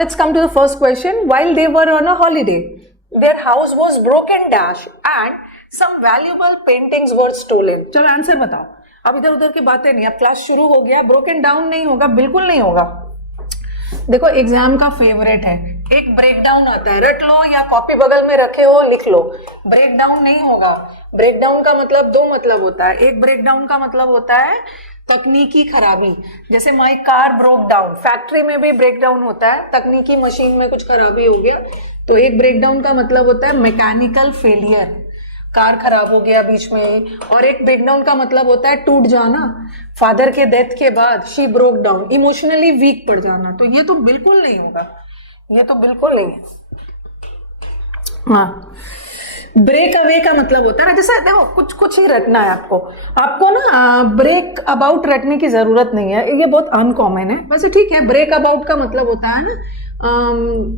Let's come to the first question. While they were on a holiday, their house was broken dash and some valuable paintings were stolen. चलो answer बताओ. अब इधर उधर की बातें नहीं, अब क्लास शुरू हो गया. ब्रोकन डाउन नहीं होगा, बिल्कुल नहीं होगा. देखो एग्जाम का फेवरेट है, एक ब्रेकडाउन आता है, रट लो या कॉपी बगल में रखे हो लिख लो. ब्रेकडाउन नहीं होगा. ब्रेकडाउन का मतलब दो मतलब होता है. एक ब्रेकडाउन का मतलब होता है तकनीकी खराबी, जैसे my car broke down. Factory में भी ब्रेकडाउन होता है, तकनीकी मशीन में कुछ खराबी हो गया. तो एक ब्रेकडाउन का मतलब होता है मैकेनिकल फेलियर, कार खराब हो गया बीच में. और एक ब्रेकडाउन का मतलब होता है टूट जाना. फादर के डेथ के बाद she broke down, emotionally weak पड़ जाना. तो ये तो बिल्कुल नहीं होगा, ये तो बिल्कुल नहीं है. हाँ, ब्रेक अवे का मतलब होता है ना, जैसे देखो कुछ कुछ ही रटना है आपको ना. ब्रेक अबाउट रटने की जरूरत नहीं है, ये बहुत अनकॉमन है. वैसे ठीक है, ब्रेक अबाउट का मतलब होता है ना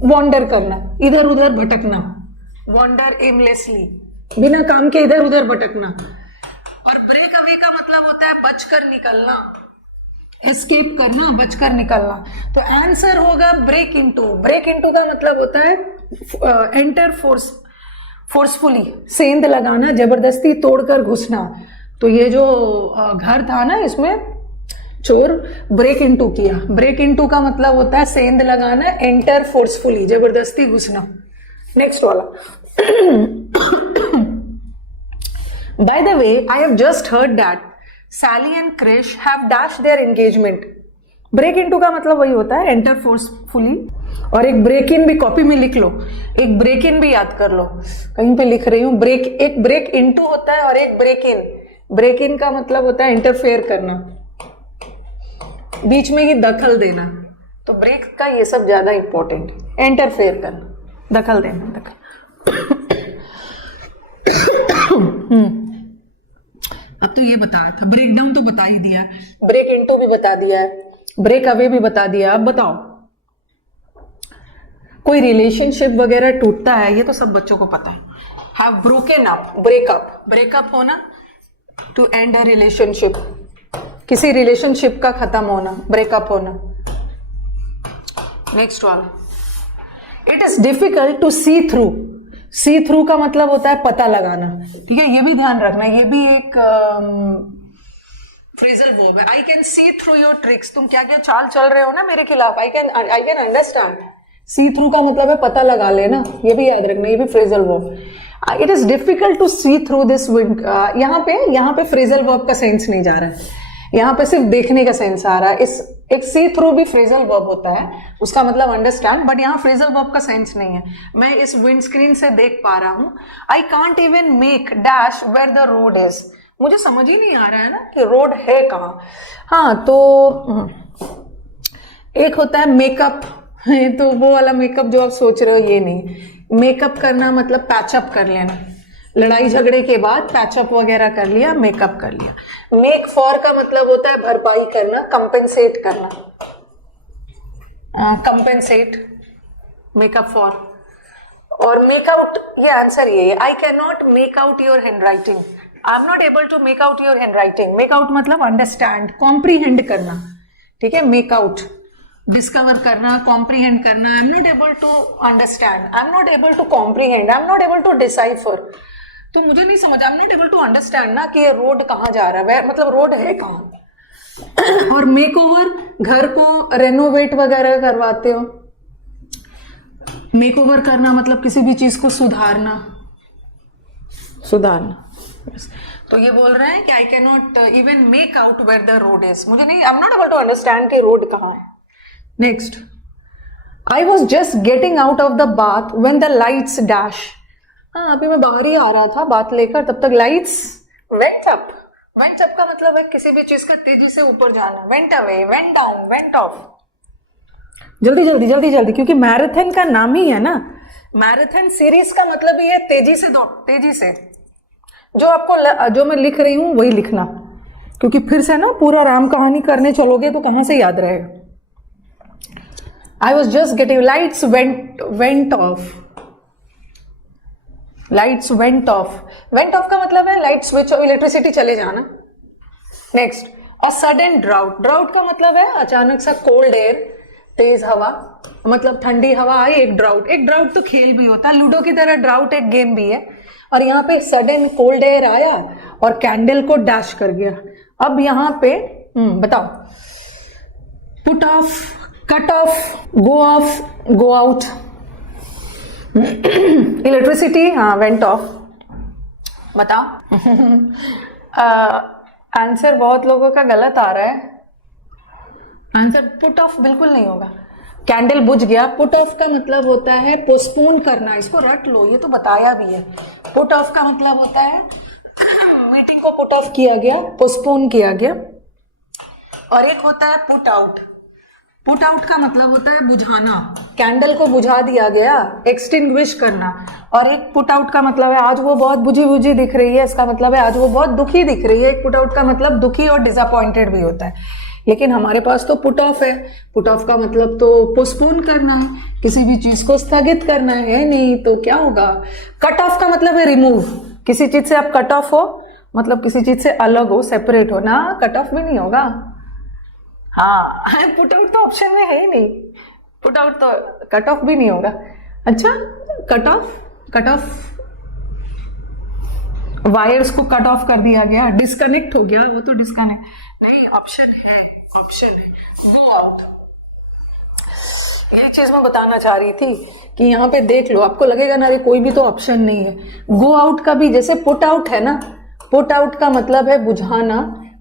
वॉन्डर करना, इधर उधर भटकना. वॉन्डर एमलेसली, बिना काम के इधर उधर भटकना. और ब्रेक अवे का मतलब होता है बचकर निकलना, एस्केप करना, बचकर निकलना. तो आंसर होगा ब्रेक इनटू. ब्रेक इनटू का मतलब होता है एंटर फोर्सफुली, सेंध लगाना, जबरदस्ती तोड़कर घुसना. तो ये जो घर था ना, इसमें चोर ब्रेक इनटू किया. ब्रेक इनटू का मतलब होता है सेंध लगाना, एंटर फोर्सफुली, जबरदस्ती घुसना. नेक्स्ट वाला. By the way, I have just heard that Sally and Krish have dashed their engagement. Break into का मतलब वही होता है एंटर फोर्सफुली. और एक ब्रेक इन भी कॉपी में लिख लो, एक ब्रेक इन भी याद कर लो. कहीं पे लिख रही हूं ब्रेक, एक ब्रेक इनटू होता है और एक ब्रेक इन. ब्रेक इन का मतलब होता है इंटरफेयर करना, बीच में ही दखल देना. तो ब्रेक का ये सब ज्यादा इंपॉर्टेंट है, इंटरफेयर करना, दखल देना, दखल. अब तो ये बताया था, ब्रेक डाउन तो बता ही दिया, ब्रेक इनटू भी बता दिया है, ब्रेक अवे भी बता दिया. अब बताओ, कोई रिलेशनशिप वगैरह टूटता है, ये तो सब बच्चों को पता है. Have broken up, breakup. Breakup होना, टू एंड अ रिलेशनशिप, किसी रिलेशनशिप का खत्म होना, ब्रेकअप होना. Next one. It is difficult to see through. See through का मतलब होता है पता लगाना. ठीक है, ये भी ध्यान रखना, ये भी एक फ्रेजल वर्ब है. I can see through your tricks. तुम क्या क्या चाल चल रहे हो ना मेरे खिलाफ, I can understand. See through का मतलब है पता लगा लेना, ये भी याद रखना, ये भी phrasal verb. It is difficult to see through this wind. यहाँ पे फ्रेजल वर्ब का सेंस नहीं जा रहा है, यहाँ पे सिर्फ देखने का सेंस आ रहा है. एक सी थ्रू भी फ्रेजल वर्ब होता है, उसका मतलब अंडरस्टैंड, बट यहाँ फ्रेजल वर्ब का सेंस नहीं है. मैं इस विंडस्क्रीन से देख पा रहा हूँ. I can't even make dash where the road is. मुझे समझ ही नहीं आ रहा है ना कि रोड है कहाँ. हाँ, तो एक होता है मेकअप, तो वो वाला मेकअप जो आप सोच रहे हो ये नहीं. मेकअप करना मतलब पैचअप कर लेना, लड़ाई झगड़े के बाद पैचअप वगैरह कर लिया, मेकअप कर लिया. मेक फॉर का मतलब होता है भरपाई करना, कंपेंसेट करना, कंपेंसेट, मेकअप फॉर. और मेकआउट, ये आंसर ये. I can not make out your handwriting. I am not able to make out your handwriting. Make out मतलब अंडरस्टैंड, कॉम्प्रीहेंड करना. ठीक है, मेकआउट डिस्कवर करना, कॉम्प्रीहेंड करना. I am not able to understand, I am not able to comprehend, I am not able to decipher. तो मुझे नहीं समझ, I am not able to understand ना कि रोड कहाँ जा रहा है, मतलब रोड है कहाँ. और मेक ओवर, घर को रेनोवेट वगैरह करवाते हो. मेक ओवर करना मतलब किसी भी चीज को सुधारना, सुधारना. तो ये बोल रहे हैं कि I can not even make out where the road is. मुझे नहीं, I am not able to understand कि रोड कहाँ है. Next. I was just getting out of the bath when the lights dash. हाँ, अभी मैं बाहर ही आ रहा था बात लेकर, तब तक lights went up. Went up का मतलब है किसी भी चीज का तेजी से ऊपर जाना. Went away, went down, went of. जल्दी जल्दी जल्दी जल्दी, क्योंकि मैराथन का नाम ही है ना. मैराथन सीरीज का मतलब ही है तेजी से दौड़, तेजी से. जो मैं लिख रही हूं वही लिखना, क्योंकि फिर से ना पूरा राम कहानी करने चलोगे तो कहां से याद रहेगा. आई was just getting, lights went of. Lights went of. Went of का मतलब है लाइट स्विच, इलेक्ट्रिसिटी चले जाना. Next. A sudden drought. Drought का मतलब है अचानक सा कोल्ड एयर, तेज हवा मतलब ठंडी हवा आई, एक ड्राउट तो खेल भी होता है, लूडो की तरह ड्राउट एक गेम भी है। और यहाँ पे सडन कोल्ड एयर आया और कैंडल को डैश कर गया। अब यहाँ पे बताओ, put off, cut off, go of, go out. Electricity went of. बताओ। आंसर बहुत लोगों का गलत आ रहा है। आंसर पुट ऑफ बिल्कुल नहीं होगा। कैंडल बुझ गया। पुट ऑफ का मतलब होता है पोस्टपोन करना, इसको रट लो, ये तो बताया भी है। पुट ऑफ का मतलब होता है मीटिंग को पुट ऑफ किया गया, पोस्टपोन किया गया। और एक होता है पुट आउट। पुट आउट का मतलब होता है बुझाना, कैंडल को बुझा दिया गया, एक्सटिंग्विश करना। और एक पुट आउट का मतलब है आज वो बहुत बुझी बुझी दिख रही है, इसका मतलब है आज वो बहुत दुखी दिख रही है। एक पुट आउट का मतलब दुखी और डिसअपॉइंटेड भी होता है। लेकिन हमारे पास तो पुट ऑफ है। पुट ऑफ का मतलब तो पोस्टपोन करना है, किसी भी चीज को स्थगित करना है। नहीं तो क्या होगा? कट ऑफ का मतलब है रिमूव। किसी चीज से आप कट ऑफ हो मतलब किसी चीज से अलग हो, सेपरेट हो ना, कट ऑफ भी नहीं होगा। हाँ, पुट आउट तो ऑप्शन में है ही नहीं, पुट आउट तो कट ऑफ भी नहीं होगा। अच्छा, कट ऑफ वायर्स को कट ऑफ कर दिया गया, डिस्कनेक्ट हो गया, वो तो डिस्कनेक्ट नहीं। ऑप्शन है गो आउट। ये चीज मैं बताना चाह रही थी कि यहाँ पे देख लो, आपको लगेगा ना अरे कोई भी तो ऑप्शन नहीं है। गो आउट का भी जैसे पुट आउट है ना, पुट आउट का मतलब है बुझाना,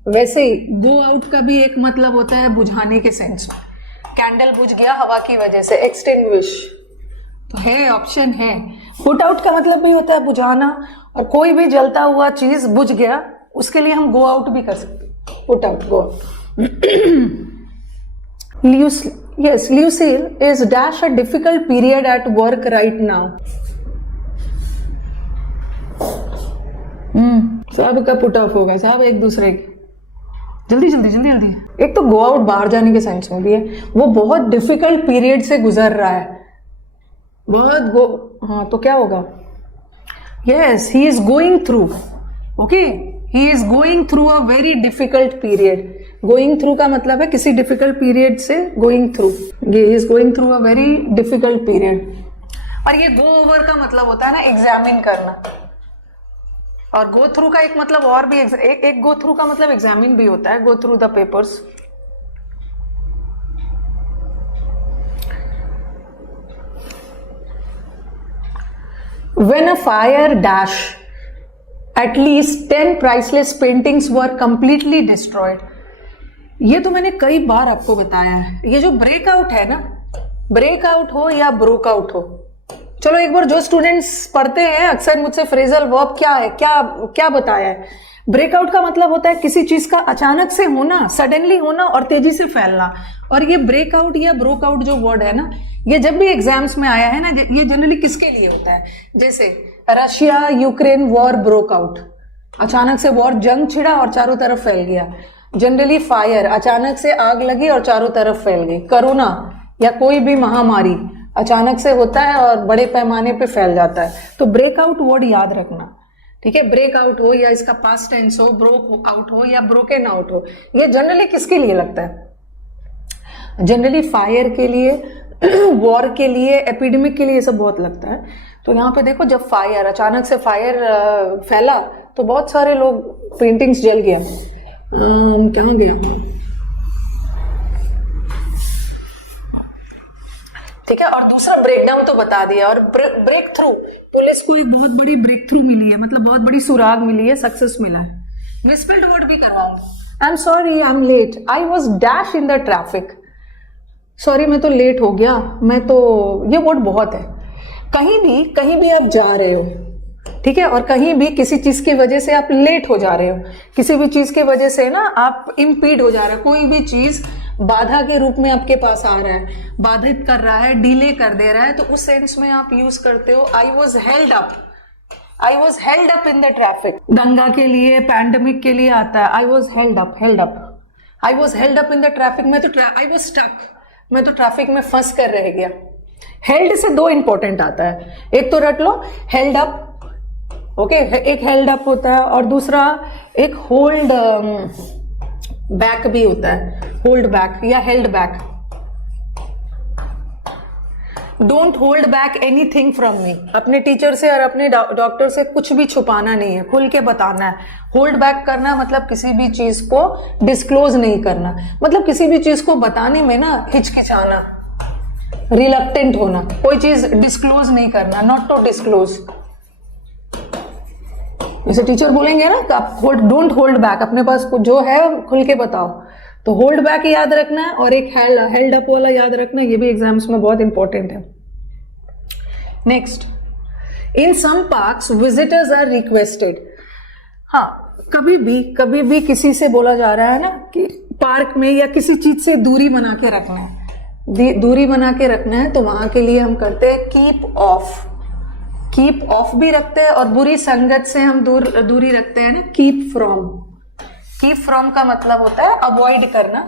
वैसे ही गो आउट का भी एक मतलब होता है बुझाने के सेंस में। कैंडल बुझ गया हवा की वजह से, एक्सटिंग्विश तो है, ऑप्शन है। पुट आउट का मतलब भी होता है बुझाना, और कोई भी जलता हुआ चीज बुझ गया उसके लिए हम गो आउट भी कर सकते हैं। Put out, go out. Yes, Lucille is dash a difficult period at work right now. सबका पुट ऑफ होगा, सब एक दूसरे के जल्दी। एक तो गो आउट बाहर जाने के सेंस में भी है, वो बहुत डिफिकल्ट पीरियड से गुजर रहा है, हाँ तो क्या होगा? Yes, he is going through. Okay, he is going through a very difficult period. Going through का मतलब है किसी difficult period से going through. He is going through a very difficult period. और ये go over का मतलब होता है ना examine करना, और go through का एक मतलब और भी एक go through का मतलब examine भी होता है, go through the papers. When a fire dash, at least 10 priceless paintings were completely destroyed. ये तो मैंने कई बार आपको बताया है। ये जो ब्रेकआउट है ना, ब्रेकआउट हो या ब्रोकआउट हो, चलो एक बार जो स्टूडेंट्स पढ़ते हैं अक्सर मुझसे फ्रेजल वर्ब क्या है, क्या बताया है। ब्रेकआउट का मतलब होता है किसी चीज का अचानक से होना, सडनली होना और तेजी से फैलना। और ये ब्रेकआउट या ब्रोकआउट जो वर्ड है ना, ये जब भी एग्जाम्स में आया है ना, ये जनरली किसके लिए होता है? जैसे Russia Ukraine war broke out, अचानक से वॉर, जंग छिड़ा और चारों तरफ फैल गया। जनरली फायर, अचानक से आग लगी और चारों तरफ फैल गई। कोरोना या कोई भी महामारी अचानक से होता है और बड़े पैमाने पे फैल जाता है। तो ब्रेकआउट वर्ड याद रखना, ठीक है? ब्रेकआउट हो या इसका पास्ट टेंस हो, ब्रोक आउट हो या ब्रोकन आउट हो, ये जनरली किसके लिए लगता है? जनरली फायर के लिए, वॉर के लिए, एपिडेमिक के लिए, ये सब बहुत लगता है। तो यहाँ पे देखो, जब फायर, अचानक से फायर फैला तो बहुत सारे लोग, पेंटिंग्स जल गया। कहाँ गया? ठीक है। और दूसरा ब्रेकडाउन तो बता दिया। और ब्रेक थ्रू, पुलिस को एक बहुत बड़ी ब्रेक थ्रू मिली है, मतलब बहुत बड़ी सुराग मिली है, सक्सेस मिला है। मिसस्पेल्ड वर्ड भी करवाऊंगी। I am sorry, I am late, I was dash in the traffic. Sorry, मैं तो लेट हो गया, मैं तो, ये वर्ड बहुत है। कहीं भी आप जा रहे हो, ठीक है, और कहीं भी किसी चीज की वजह से आप लेट हो जा रहे हो, किसी भी चीज की वजह से ना आप इम्पीड हो जा रहे हो, कोई भी चीज बाधा के रूप में आपके पास आ रहा है, बाधित कर रहा है, डिले कर दे रहा है, तो उस सेंस में आप यूज करते हो I was held up. I was held up in the traffic. दंगा के लिए, पैंडेमिक के लिए आता है I was held up, I was held up in the traffic. I was stuck, मैं तो ट्रैफिक में फंस कर रह गया। हेल्ड से दो इंपॉर्टेंट आता है, एक तो रट लो हेल्ड अप, ओके, एक हेल्ड अप होता है, और दूसरा एक होल्ड बैक भी होता है, होल्ड बैक या held back. Don't hold back anything from me. अपने टीचर से और अपने डॉक्टर से कुछ भी छुपाना नहीं है, खुल के बताना है। होल्ड बैक करना मतलब किसी भी चीज को डिस्क्लोज नहीं करना, मतलब किसी भी चीज को बताने में ना हिचकिचाना, रिलक्टेंट होना, कोई चीज डिस्क्लोज नहीं करना, नॉट टू डिस्क्लोज। जैसे टीचर बोलेंगे ना कि आप डोंट होल्ड बैक, अपने पास जो है खुल के बताओ, तो होल्ड बैक याद रखना है और एक हेल्ड अप वाला याद रखना है, ये भी एग्जाम्स में बहुत इंपॉर्टेंट है। Next, in some parks visitors are requested. हाँ, कभी भी किसी से बोला जा रहा है ना कि पार्क में या किसी चीज से दूरी बना के रखना है, दूरी बना के रखना है, तो वहां के लिए हम करते हैं कीप ऑफ। कीप ऑफ भी रखते हैं और बुरी संगत से हम दूरी रखते हैं ना, कीप फ्रॉम। कीप फ्रॉम का मतलब होता है अवॉइड करना,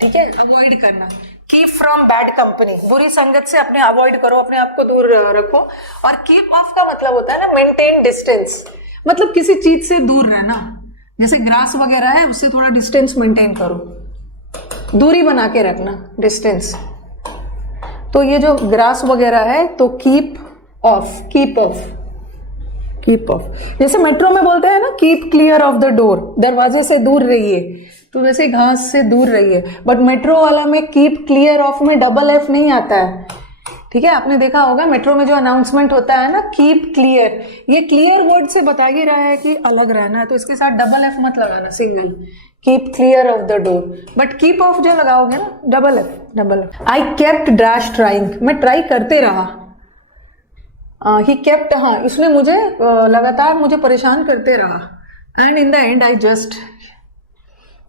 ठीक है, अवॉइड करना। कीप फ्रॉम बैड कंपनी, बुरी संगत से अपने अवॉइड करो, अपने आप को दूर रखो। और कीप ऑफ का मतलब होता है ना मेंटेन डिस्टेंस, मतलब किसी चीज से दूर रहना, जैसे ग्रास वगैरह है उससे थोड़ा डिस्टेंस मेंटेन करो, दूरी बना के रखना, डिस्टेंस। तो ये जो ग्रास वगैरह है तो keep of, keep of, keep of. जैसे मेट्रो में बोलते हैं ना keep clear of the door, दरवाजे से दूर रहिए, तो वैसे घास से दूर रहिए। बट मेट्रो वाला में कीप क्लियर ऑफ में डबल एफ नहीं आता है, ठीक है। आपने देखा होगा मेट्रो में जो अनाउंसमेंट होता है ना कीप क्लियर, ये क्लियर वर्ड से बता ही रहा है कि अलग रहना है, तो इसके साथ डबल एफ मत लगाना, single. Keep clear of the door, but keep of जो लगाओगे ना double F, double F. I kept dash trying, मैं ट्राई करते रहा। ही केप्ट, हाँ, इसने मुझे लगातार मुझे परेशान करते रहा। And in the and I just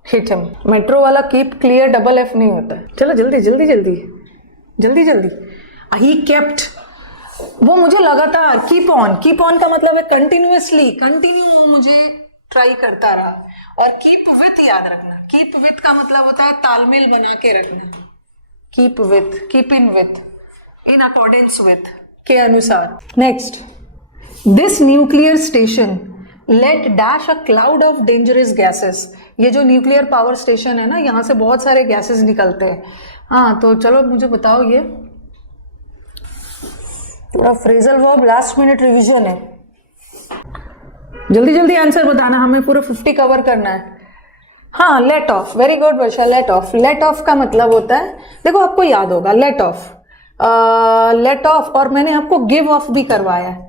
hit him. Metro वाला कीप क्लियर डबल एफ नहीं होता है। चलो जल्दी जल्दी जल्दी जल्दी जल्दी। ही केप्ट, वो मुझे लगातार, कीप ऑन, कीप ऑन का मतलब है कंटिन्यूअसली, कंटिन्यू मुझे ट्राई करता रहा। और कीप विथ याद रखना, कीप विथ का मतलब होता है तालमेल बना के रखना। Keep with, keep in with, in accordance with के अनुसार। Next, this nuclear station let dash a cloud of dangerous gases. ये जो न्यूक्लियर पावर स्टेशन है ना, यहां से बहुत सारे गैसेस निकलते हैं। हाँ, तो चलो मुझे बताओ, ये पूरा phrasal verb last minute revision है, जल्दी जल्दी आंसर बताना, हमें पूरा 50 कवर करना है। हाँ, let off, very good Varsha, let off. Let off का मतलब होता है, देखो आपको याद होगा, लेट ऑफ, लेट ऑफ, और मैंने आपको गिव ऑफ भी करवाया है,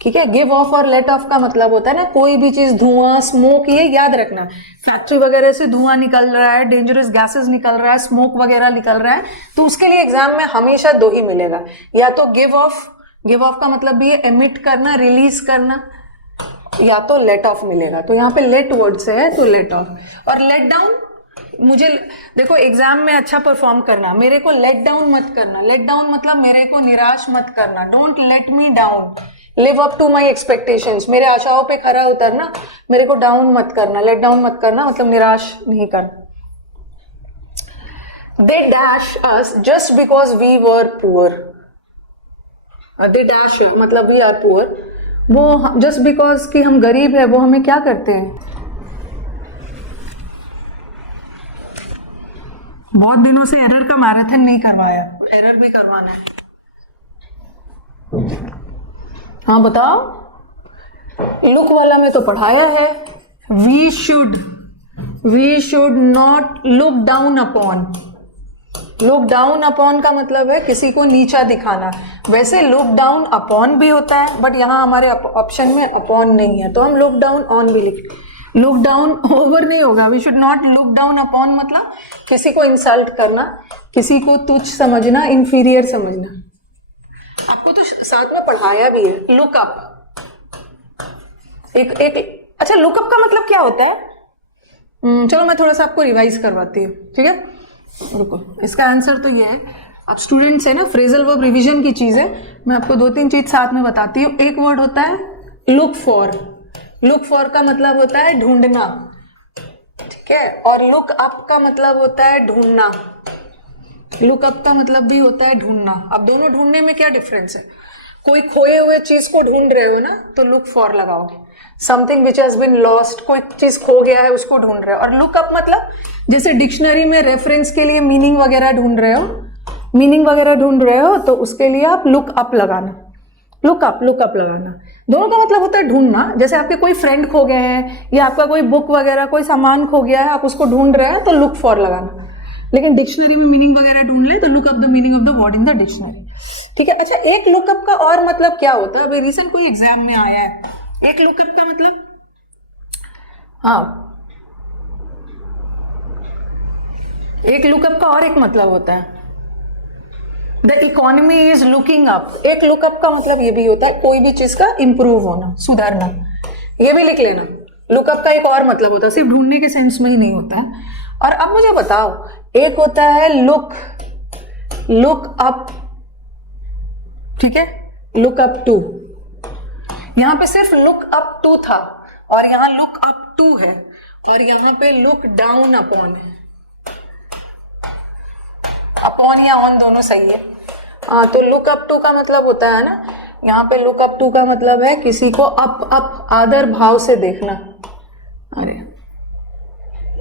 ठीक है। गिव ऑफ और लेट ऑफ का मतलब होता है ना कोई भी चीज, धुआं, स्मोक, ये याद रखना। फैक्ट्री वगैरह से धुआं निकल रहा है, डेंजरस गैसेस निकल रहा है, स्मोक वगैरह निकल रहा है, तो उसके लिए एग्जाम में हमेशा दो ही मिलेगा, या तो गिव ऑफ, गिव ऑफ का मतलब भी एमिट करना, रिलीज करना, या तो लेट ऑफ मिलेगा। तो यहाँ पे लेट वर्ड से है तो लेट ऑफ। और लेट डाउन, मुझे देखो एग्जाम में अच्छा परफॉर्म करना, मेरे को लेट डाउन मत करना। लेट डाउन मतलब मेरे को निराश मत करना, don't let me down, live up to my expectations, मेरे आशाओं पे खरा उतरना, मेरे को डाउन मत करना, लेट डाउन मत करना, मतलब निराश नहीं करना। They dash us just because we were poor, they dash मतलब वी आर पुअर, वो जस्ट बिकॉज कि हम गरीब है वो हमें क्या करते हैं। बहुत दिनों से एरर का मैराथन नहीं करवाया, एरर भी करवाना है। हाँ बताओ, लुक वाला में तो पढ़ाया है, we should not look down upon. Look down upon का मतलब है किसी को नीचा दिखाना। वैसे लुक डाउन अपॉन भी होता है, बट यहाँ हमारे ऑप्शन में अपॉन नहीं है, तो हम लुक डाउन ऑन भी लिख। लुक डाउन ओवर नहीं होगा, we should not look down upon मतलब किसी को इंसल्ट करना, किसी को तुच्छ समझना, इंफीरियर समझना। आपको तो साथ में पढ़ाया भी है लुक अप। एक अच्छा, लुकअप का मतलब क्या होता है? चलो मैं थोड़ा सा आपको रिवाइज करवाती हूँ, ठीक है, रुको। इसका आंसर तो ये है, आप स्टूडेंट्स है ना, फ्रेजल वर्ब रिवीजन की चीज है, मैं आपको दो तीन चीज साथ में बताती हूँ। एक वर्ड होता है लुक फॉर, लुक फॉर का मतलब होता है ढूंढना, ठीक है, और लुक अप का मतलब होता है ढूंढना। लुक अप का मतलब भी होता है ढूंढना। अब दोनों ढूंढने में क्या डिफरेंस है? कोई खोए हुए चीज को ढूंढ रहे हो ना तो लुक फॉर लगाओगे, something which has been lost, कोई चीज खो गया है उसको ढूंढ रहे हो। और लुक अप मतलब जैसे डिक्शनरी में रेफरेंस के लिए मीनिंग वगैरह ढूंढ रहे हो, मीनिंग वगैरह ढूंढ रहे हो तो उसके लिए आप लुक अप लगाना, लुक अप लगाना। दोनों का मतलब होता है ढूंढना। जैसे आपके कोई फ्रेंड खो गए हैं या आपका कोई बुक वगैरह कोई सामान खो गया है, आप उसको ढूंढ रहे हैं तो लुक फॉर लगाना। लेकिन डिक्शनरी में मीनिंग वगैरह ढूंढ ले तो look up the meaning of the word in the dictionary. ठीक है। अच्छा, एक लुकअप का और मतलब क्या होता है? अभी रिसेंट कोई एग्जाम में आया है, एक लुकअप का मतलब, हाँ, एक लुकअप का और एक मतलब होता है, the economy is looking up. एक लुकअप का मतलब ये भी होता है कोई भी चीज का इंप्रूव होना, सुधारना। ये भी लिख लेना। लुकअप का एक और मतलब होता है, सिर्फ ढूंढने के सेंस में ही नहीं होता है। और अब मुझे बताओ, एक होता है लुक अप, ठीक है, लुक अप टू। यहां पे सिर्फ लुक अप टू था और यहां लुक अप टू है और यहां पे लुक डाउन अपॉन है। अपॉन या ऑन दोनों सही है। तो लुक अप टू का मतलब होता है ना, यहाँ पे लुक अप टू का मतलब है किसी को अप आदर भाव से देखना, अरे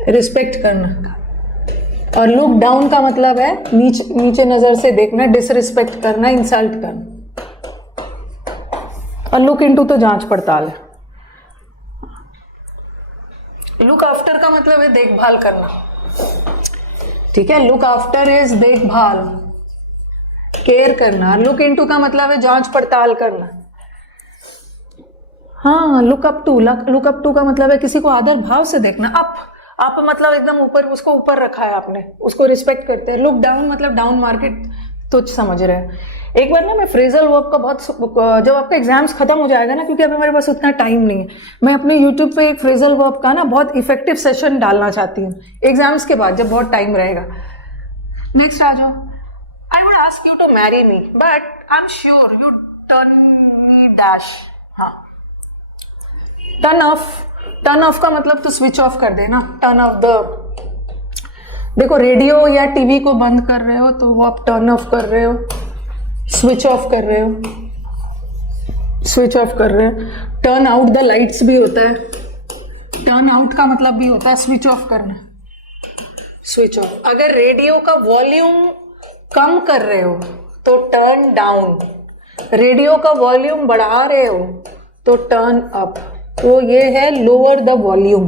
रिस्पेक्ट करना। और लुक डाउन का मतलब है नीचे नजर से देखना, डिसरिस्पेक्ट करना, इंसल्ट करना। और लुक इनटू तो जांच पड़ताल है। लुक आफ्टर का मतलब है देखभाल करना, ठीक है। लुक आफ्टर इज देखभाल, केयर करना। लुक इनटू का मतलब है जांच पड़ताल करना। हाँ, लुक अप टू का मतलब है किसी को आदर भाव से देखना। अप मतलब एकदम ऊपर, उसको ऊपर रखा है आपने, उसको रिस्पेक्ट करते हैं। लुक डाउन मतलब डाउन मार्केट, तुच्छ समझ रहे हैं। एक बार ना मैं फ्रेजल वर्ब का बहुत, जब आपका एग्जाम्स खत्म हो जाएगा ना, क्योंकि अभी मेरे पास उतना टाइम नहीं है, मैं अपने यूट्यूब पे एक फ्रेजल वर्ब का ना बहुत इफेक्टिव सेशन डालना चाहती हूँ एग्जाम्स के बाद, जब बहुत टाइम रहेगा। नेक्स्ट आ जाओ। I would ask you to marry me but I am sure you turn me dash. हाँ, टर्न ऑफ का मतलब तो स्विच ऑफ कर देना। टर्न ऑफ द, देखो रेडियो या टीवी को बंद कर रहे हो तो वो आप टर्न ऑफ कर रहे हो, स्विच ऑफ कर रहे हो, स्विच ऑफ कर रहे हो। टर्न आउट द लाइट्स भी होता है, टर्न आउट का मतलब भी होता है स्विच ऑफ करना, स्विच ऑफ। अगर रेडियो का वॉल्यूम कम कर रहे हो तो टर्न डाउन, रेडियो का वॉल्यूम बढ़ा रहे हो तो टर्न अप। तो ये है लोअर द वॉल्यूम,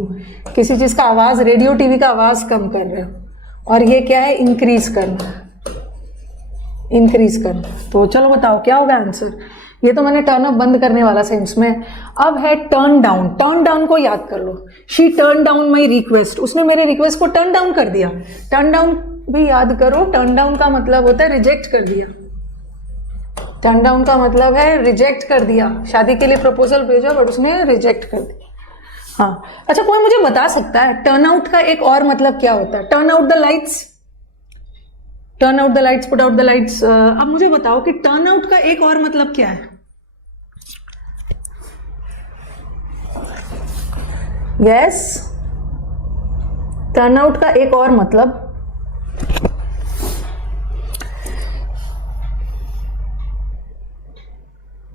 किसी चीज का आवाज, रेडियो टीवी का आवाज कम कर रहे हो। और ये क्या है? इंक्रीज करना, इंक्रीज करना। तो चलो बताओ क्या होगा आंसर। ये तो मैंने टर्न अप बंद करने वाला सेंस में। अब है टर्न डाउन। टर्न डाउन को याद कर लो, she turn down my request, उसने मेरे रिक्वेस्ट को टर्न डाउन कर दिया। टर्न डाउन भी याद करो, टर्न डाउन का मतलब होता है रिजेक्ट कर दिया। टर्न डाउन का मतलब है रिजेक्ट कर दिया। शादी के लिए प्रपोजल भेजा बट उसने रिजेक्ट कर दिया। हाँ, अच्छा, कोई मुझे बता सकता है टर्न आउट का एक और मतलब क्या होता है? Turn out the lights, turn out the lights, put out the lights. अब मुझे बताओ कि टर्न आउट का एक और मतलब क्या है? यस, टर्न आउट का एक और मतलब,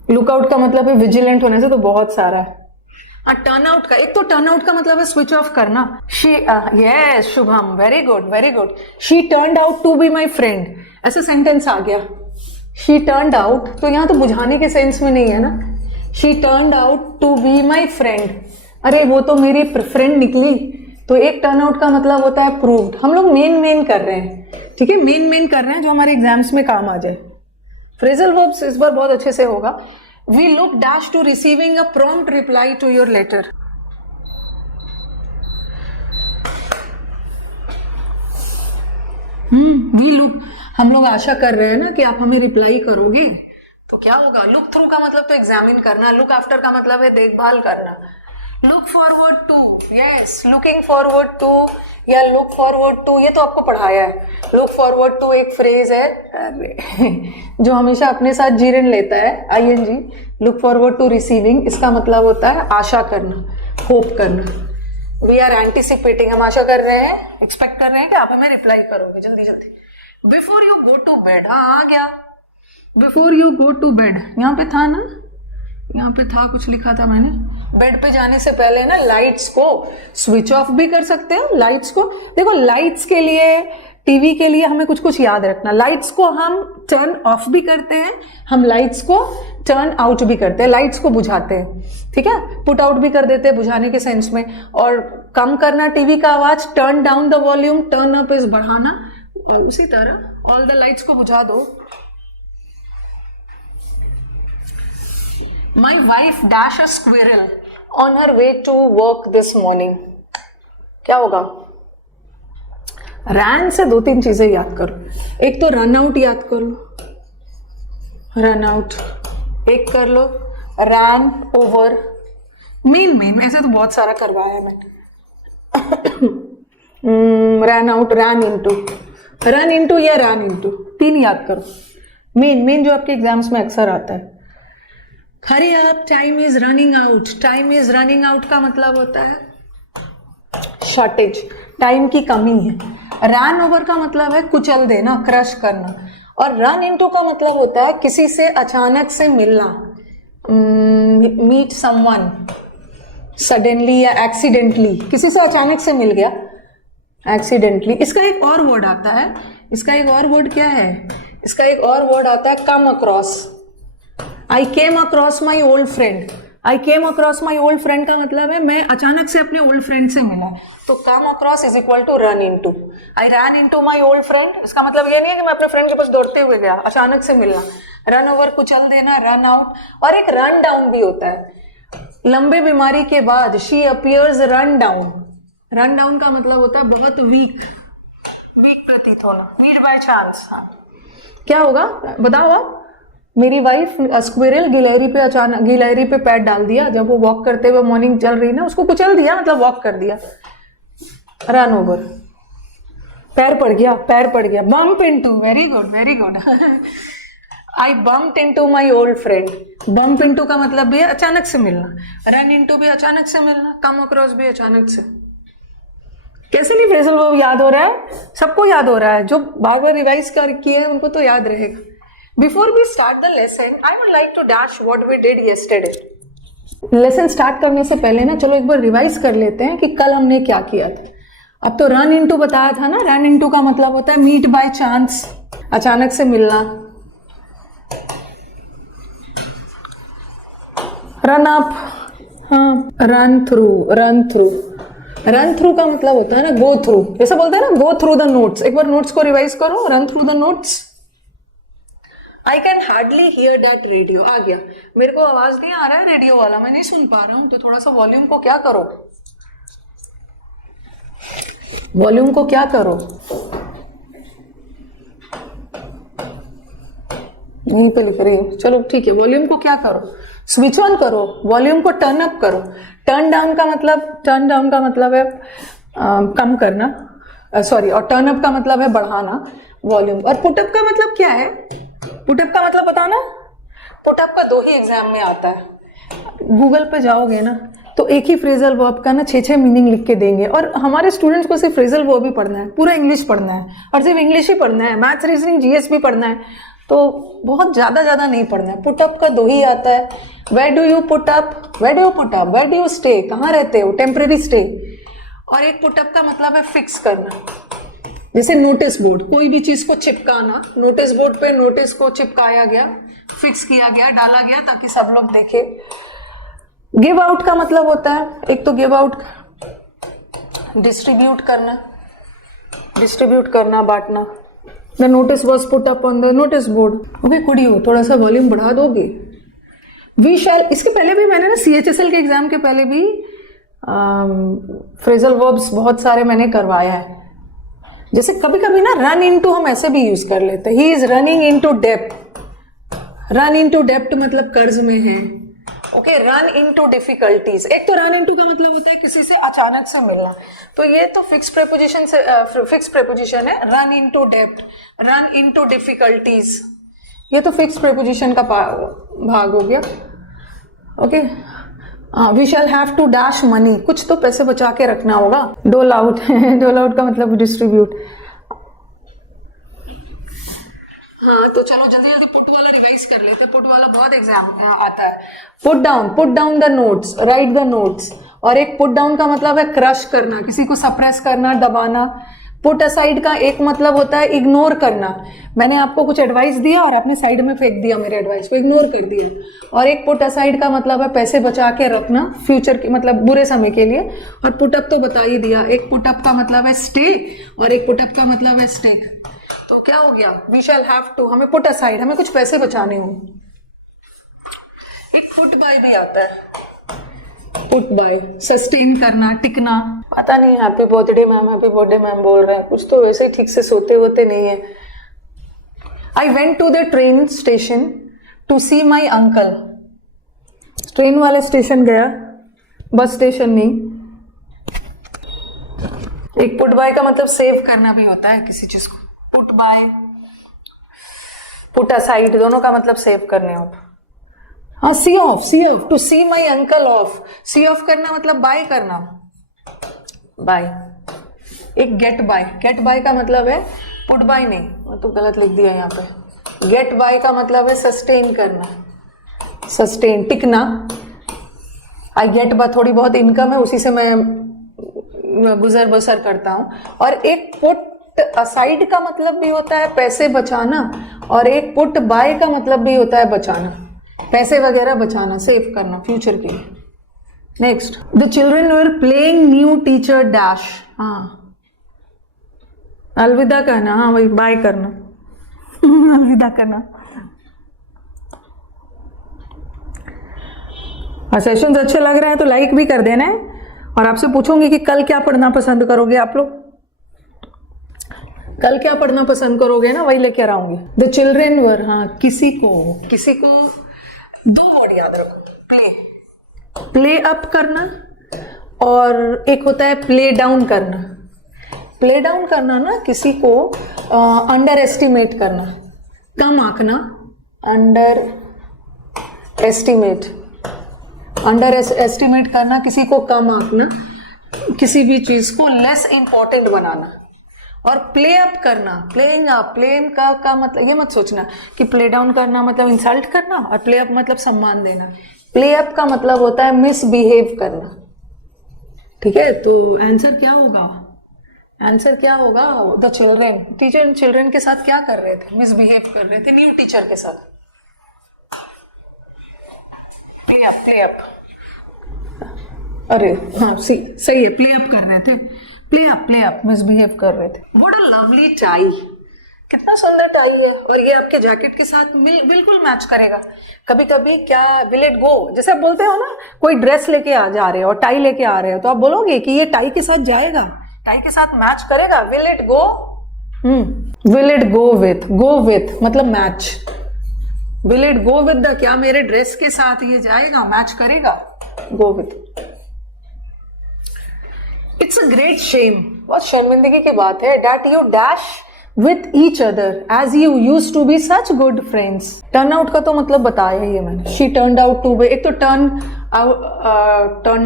लुकआउट का मतलब है विजिलेंट होने से, तो बहुत सारा है। टर्न आउट का एक तो, टर्न आउट का मतलब है स्विच ऑफ करना। She, yes Shubham, very good very good. She turned out to be my friend, ऐसा सेंटेंस आ गया। शी टर्न्ड आउट, तो यहां तो बुझाने के सेंस में नहीं है ना। She turned out to be my friend, अरे वो तो मेरी फ्रेंड निकली। तो एक टर्न आउट का मतलब होता है प्रूव्ड। हम लोग मेन कर रहे हैं, ठीक है, मेन कर रहे हैं जो हमारे एग्जाम्स में काम आ जाए। फ्रेजल वर्ब्स इस बार बहुत अच्छे से होगा। We look dash to receiving a prompt reply to your letter. We look, हम लोग आशा कर रहे हैं ना कि आप हमें रिप्लाई करोगे। तो क्या होगा? लुक थ्रू का मतलब तो एग्जामिन करना, लुक आफ्टर का मतलब है देखभाल करना। Look forward to, yes, looking forward to या लुक फॉरवर्ड टू, ये तो आपको पढ़ाया है। लुक फॉरवर्ड टू एक फ्रेज है जो हमेशा अपने साथ जीरन लेता है, ING. Look forward to receiving, इसका मतलब होता है आशा करना, होप करना। वी आर एंटिसिपेटिंग, हम आशा कर रहे हैं, एक्सपेक्ट कर रहे हैं कि आप हमें रिप्लाई करोगे जल्दी जल्दी। Before you go to bed, हाँ आ गया। Before you go to bed, यहाँ पे था ना, यहाँ पे था, कुछ लिखा था मैंने। बेड पे जाने से पहले ना लाइट्स को स्विच ऑफ भी कर सकते हो। लाइट्स को देखो, लाइट्स के लिए टीवी के लिए हमें कुछ कुछ याद रखना, लाइट्स को हम टर्न ऑफ भी करते हैं, हम लाइट्स को टर्न आउट भी करते हैं, लाइट्स को बुझाते हैं, ठीक है, पुट आउट भी कर देते हैं बुझाने के सेंस में। और कम करना टीवी का आवाज, turn down the volume, turn up is बढ़ाना। और उसी तरह ऑल द लाइट्स को बुझा दो। My wife dash a squirrel on her way to work this morning. क्या होगा? रैन से 2-3 चीजें याद करो। एक तो रन आउट याद करो, रन आउट एक कर लो, रैन ओवर, मेन ऐसे तो बहुत सारा करवाया मैंने। रैन आउट, रन इनटू या रन इनटू, 3 याद करो। मेन जो आपके एग्जाम्स में अक्सर आता है। Hurry up, time is running out. Time is running out का मतलब होता है शॉर्टेज, टाइम की कमी है। रन ओवर का मतलब है कुचल देना, क्रश करना। और रन इनटू का मतलब होता है किसी से अचानक से मिलना, मीट समवन सडनली या एक्सीडेंटली, किसी से अचानक से मिल गया एक्सीडेंटली। इसका एक और वर्ड आता है, इसका एक और वर्ड क्या है? इसका एक और वर्ड आता है come across. I came across my old friend. I came across my old friend का मतलब है मैं अचानक से अपने ओल्ड फ्रेंड से मिला। तो come across is equal to run into. I run into my old friend, इसका मतलब ये नहीं है कि मैं अपने फ्रेंड के पास दौड़ते हुए गया, अचानक से मिलना। रन ओवर कुचल देना, रन आउट। और एक रन डाउन भी होता है, लंबे बीमारी के बाद she appears run down. Run down का मतलब होता है बहुत वीक प्रतीत होना, वीक बाय चांस। क्या होगा बताओ आप? मेरी वाइफ स्क्विरल गिलहरी पे पैर डाल दिया जब वो वॉक करते हुए मॉर्निंग चल रही ना, उसको कुचल दिया मतलब वॉक कर दिया, रन ओवर। पैर पड़ गया, bump into, very good I bumped into my old friend. Bump into का मतलब भी है अचानक से मिलना, रन इनटू भी अचानक से मिलना, कम अक्रॉस भी अचानक से। कैसे नहीं फ्रेजल वर्ब याद हो रहा है? सबको याद हो रहा है, जो बार रिवाइज कर किए हैं उनको तो याद रहेगा। Before we start the lesson, I would like to dash what we did yesterday. Lesson start करने से पहले ना चलो एक बार रिवाइज कर लेते हैं कि कल हमने क्या किया था। अब तो रन इनटू बताया था ना, रन इनटू का मतलब होता है मीट बाय चांस, अचानक से मिलना। रन अप, हाँ, रन थ्रू का मतलब होता है ना गो थ्रू, जैसे बोलते हैं ना गो थ्रू द नोट्स। एक बार नोट्स को रिवाइज करो, run through the notes. I can hardly hear that radio, आ गया, मेरे को आवाज नहीं आ रहा है रेडियो वाला, मैं नहीं सुन पा रहा हूं, तो थोड़ा सा वॉल्यूम को क्या करो, यहीं पे लिख रही हूँ, चलो ठीक है। वॉल्यूम को क्या करो, स्विच ऑन करो, वॉल्यूम को टर्न अप करो। टर्न डाउन का मतलब है कम करना, सॉरी, और टर्न अप का मतलब है बढ़ाना वॉल्यूम। और पुटअप का मतलब क्या है? पुटअप का मतलब पता ना, पुटअप का 2 ही एग्जाम में आता है। गूगल पे जाओगे ना तो एक ही फ्रेजल वर्ब का ना 6 मीनिंग लिख के देंगे। और हमारे स्टूडेंट्स को सिर्फ फ्रेजल वर्ब ही पढ़ना है, पूरा इंग्लिश पढ़ना है, और सिर्फ इंग्लिश ही पढ़ना है, मैथ्स रीजनिंग जीएस भी पढ़ना है, तो बहुत ज्यादा नहीं पढ़ना है। पुटअप का 2 ही आता है, where do you put up, where do you stay, कहाँ रहते हो, टेम्परेरी स्टे। और एक पुटअप का मतलब है फिक्स करना, जैसे नोटिस बोर्ड, कोई भी चीज को चिपकाना, नोटिस बोर्ड पे नोटिस को चिपकाया गया, फिक्स किया गया, डाला गया ताकि सब लोग देखे। गिव आउट का मतलब होता है, एक तो गिव आउट डिस्ट्रीब्यूट करना, बांटना। The notice was put up on the notice board. Okay कुड़ियो, थोड़ा सा वॉल्यूम बढ़ा दोगे। वी शैल, इसके पहले भी मैंने ना CHSL के एग्जाम के पहले भी फ्रेजल वर्ब्स बहुत सारे मैंने करवाया है। जैसे कभी कभी ना रन इनटू हम ऐसे भी यूज कर लेते हैं, ही इज रनिंग इनटू डेप्ट। रन इनटू डेप्ट मतलब कर्ज में है। ओके, रन इनटू डिफिकल्टीज, एक तो रन इनटू का मतलब होता है किसी से अचानक से मिलना, तो ये तो फिक्स प्रेपोजिशन है। रन इनटू डेप्ट, रन इनटू डिफिकल्टीज, ये तो फिक्स प्रेपोजिशन का भाग हो गया। Okay, we shall have to dash money, कुछ तो पैसे बचा के रखना होगा। डोल आउट डोल आउट का मतलब डिस्ट्रीब्यूट। हाँ तो चलो जल्दी पुट वाला रिवाइज कर लेते, पुट वाला बहुत एग्जाम आता है। Put down the notes, right the notes. और एक पुट डाउन का मतलब है क्रश करना, किसी को सप्रेस करना, दबाना। पुट असाइड का एक मतलब होता है इग्नोर करना, मैंने आपको कुछ एडवाइस दिया और आपने साइड में फेंक दिया, मेरे एडवाइस को इग्नोर कर दिया। और एक पुट असाइड का मतलब है पैसे बचा के रखना फ्यूचर के, मतलब बुरे समय के लिए। और पुटअप तो बता ही दिया, एक पुटअप का मतलब है स्टे और एक पुटअप का मतलब है स्टेक। तो क्या हो गया, वी शैल हैव टू, हमें पुट असाइड, हमें कुछ पैसे बचाने होंगे। एक पुट बाय भी आता है, पुट बाय सस्टेन करना, टिकना। पता नहीं हैप्पी बर्थडे मैम बोल रहे हैं, कुछ तो वैसे ही ठीक से सोते होते नहीं है। I went to the train station to see my uncle, train वाले स्टेशन गया, बस स्टेशन नहीं। एक पुट बाय का मतलब सेव करना भी होता है किसी चीज को, पुट बाय पुट असाइड दोनों का मतलब सेव करने होता। हाँ, see off to see my uncle off, see off करना मतलब बाय करना, बाय। एक गेट बाय का मतलब है पुट बाय नहीं, वो तो गलत लिख दिया यहाँ पे। गेट बाय का मतलब है सस्टेन करना, सस्टेन टिकना। आई गेट बाय थोड़ी बहुत इनकम है, उसी से मैं गुजर बसर करता हूँ। और एक पुट असाइड का मतलब भी होता है पैसे बचाना, और एक पुट बाय का मतलब भी होता है बचाना, पैसे वगैरह बचाना, सेव करना फ्यूचर के लिए। Next, the children were playing new teacher dash, हाँ अलविदा कहना, हाँ वही बाय करना अलविदा करना। सेशंस अच्छे लग रहे हैं तो लाइक भी कर देना है। और आपसे पूछूंगी कि कल क्या पढ़ना पसंद करोगे आप लोग, कल क्या पढ़ना पसंद करोगे ना, वही लेकर आऊंगी। द चिल्ड्रेन वर, हाँ किसी को दो वर्ड याद रखो, प्ले अप करना और एक होता है प्ले डाउन करना। प्ले डाउन करना ना किसी को अंडर एस्टिमेट करना, कम आंकना, अंडर एस्टिमेट करना, किसी को कम आंकना, किसी भी चीज को लेस इंपॉर्टेंट बनाना। और प्ले अप करना, प्लेइंग अप, प्लेन का मतलब ये मत सोचना कि प्ले डाउन करना मतलब इंसल्ट करना और प्ले अप मतलब सम्मान देना। प्ले अप का मतलब होता है मिसबिहेव करना, ठीक है। तो आंसर क्या होगा, आंसर क्या होगा, द चिल्ड्रेन, टीचर चिल्ड्रेन के साथ क्या कर रहे थे, मिसबिहेव कर रहे थे न्यू टीचर के साथ। प्ले अप, अरे हाँ सही है, प्ले अप कर रहे थे, प्ले अप मिसबिहेव कर रहे थे। व्हाट अ लवली टाई, कितना सुंदर टाई है, और ये आपके जैकेट के साथ बिल्कुल मैच करेगा। कभी कभी क्या विल इट गो, जैसे आप बोलते हो ना, कोई ड्रेस लेके जा रहे हो और टाई लेके आ रहे हो, तो आप बोलोगे कि ये टाई के साथ जाएगा, टाई के साथ मैच करेगा। Will it go, will it go with मतलब match. Will it go with the, क्या मेरे ड्रेस के साथ ये जाएगा, मैच करेगा, go with. It's a great shame, बहुत शर्मिंदगी की बात है, that you dash with each other as you used to be such good friends. Turn out का तो मतलब बताया ही है मैंने, she turned out to be, एक तो टर्न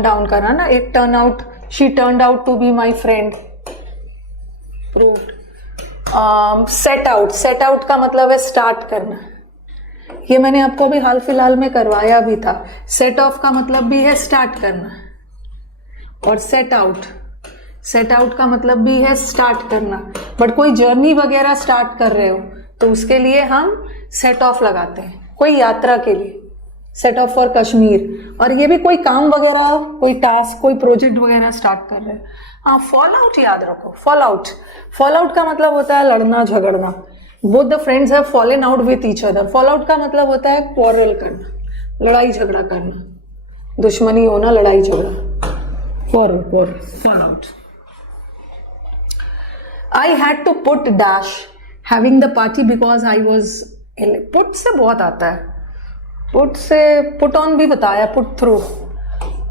डाउन करना ना, एक turn out, she turned out to be my friend, proved. Set out का मतलब है स्टार्ट करना, ये मैंने आपको अभी हाल फिलहाल में करवाया भी था। सेट ऑफ का मतलब भी है स्टार्ट करना, और सेट आउट का मतलब भी है स्टार्ट करना। बट कोई जर्नी वगैरह स्टार्ट कर रहे हो तो उसके लिए हम सेट ऑफ लगाते हैं, कोई यात्रा के लिए, सेट ऑफ फॉर कश्मीर। और ये भी कोई काम वगैरह, कोई टास्क, कोई प्रोजेक्ट वगैरह स्टार्ट कर रहे हैं। हाँ, फॉल आउट याद रखो, फॉल आउट का मतलब होता है लड़ना झगड़ना। Both the friends have fallen out with each other. Fall out का मतलब होता है क्वारल करना, लड़ाई झगड़ा करना, दुश्मनी होना, लड़ाई झगड़ा, fall out. I had to put dash having the party because I was ill. Put से बहुत आता है, put से put on भी बताया, put through,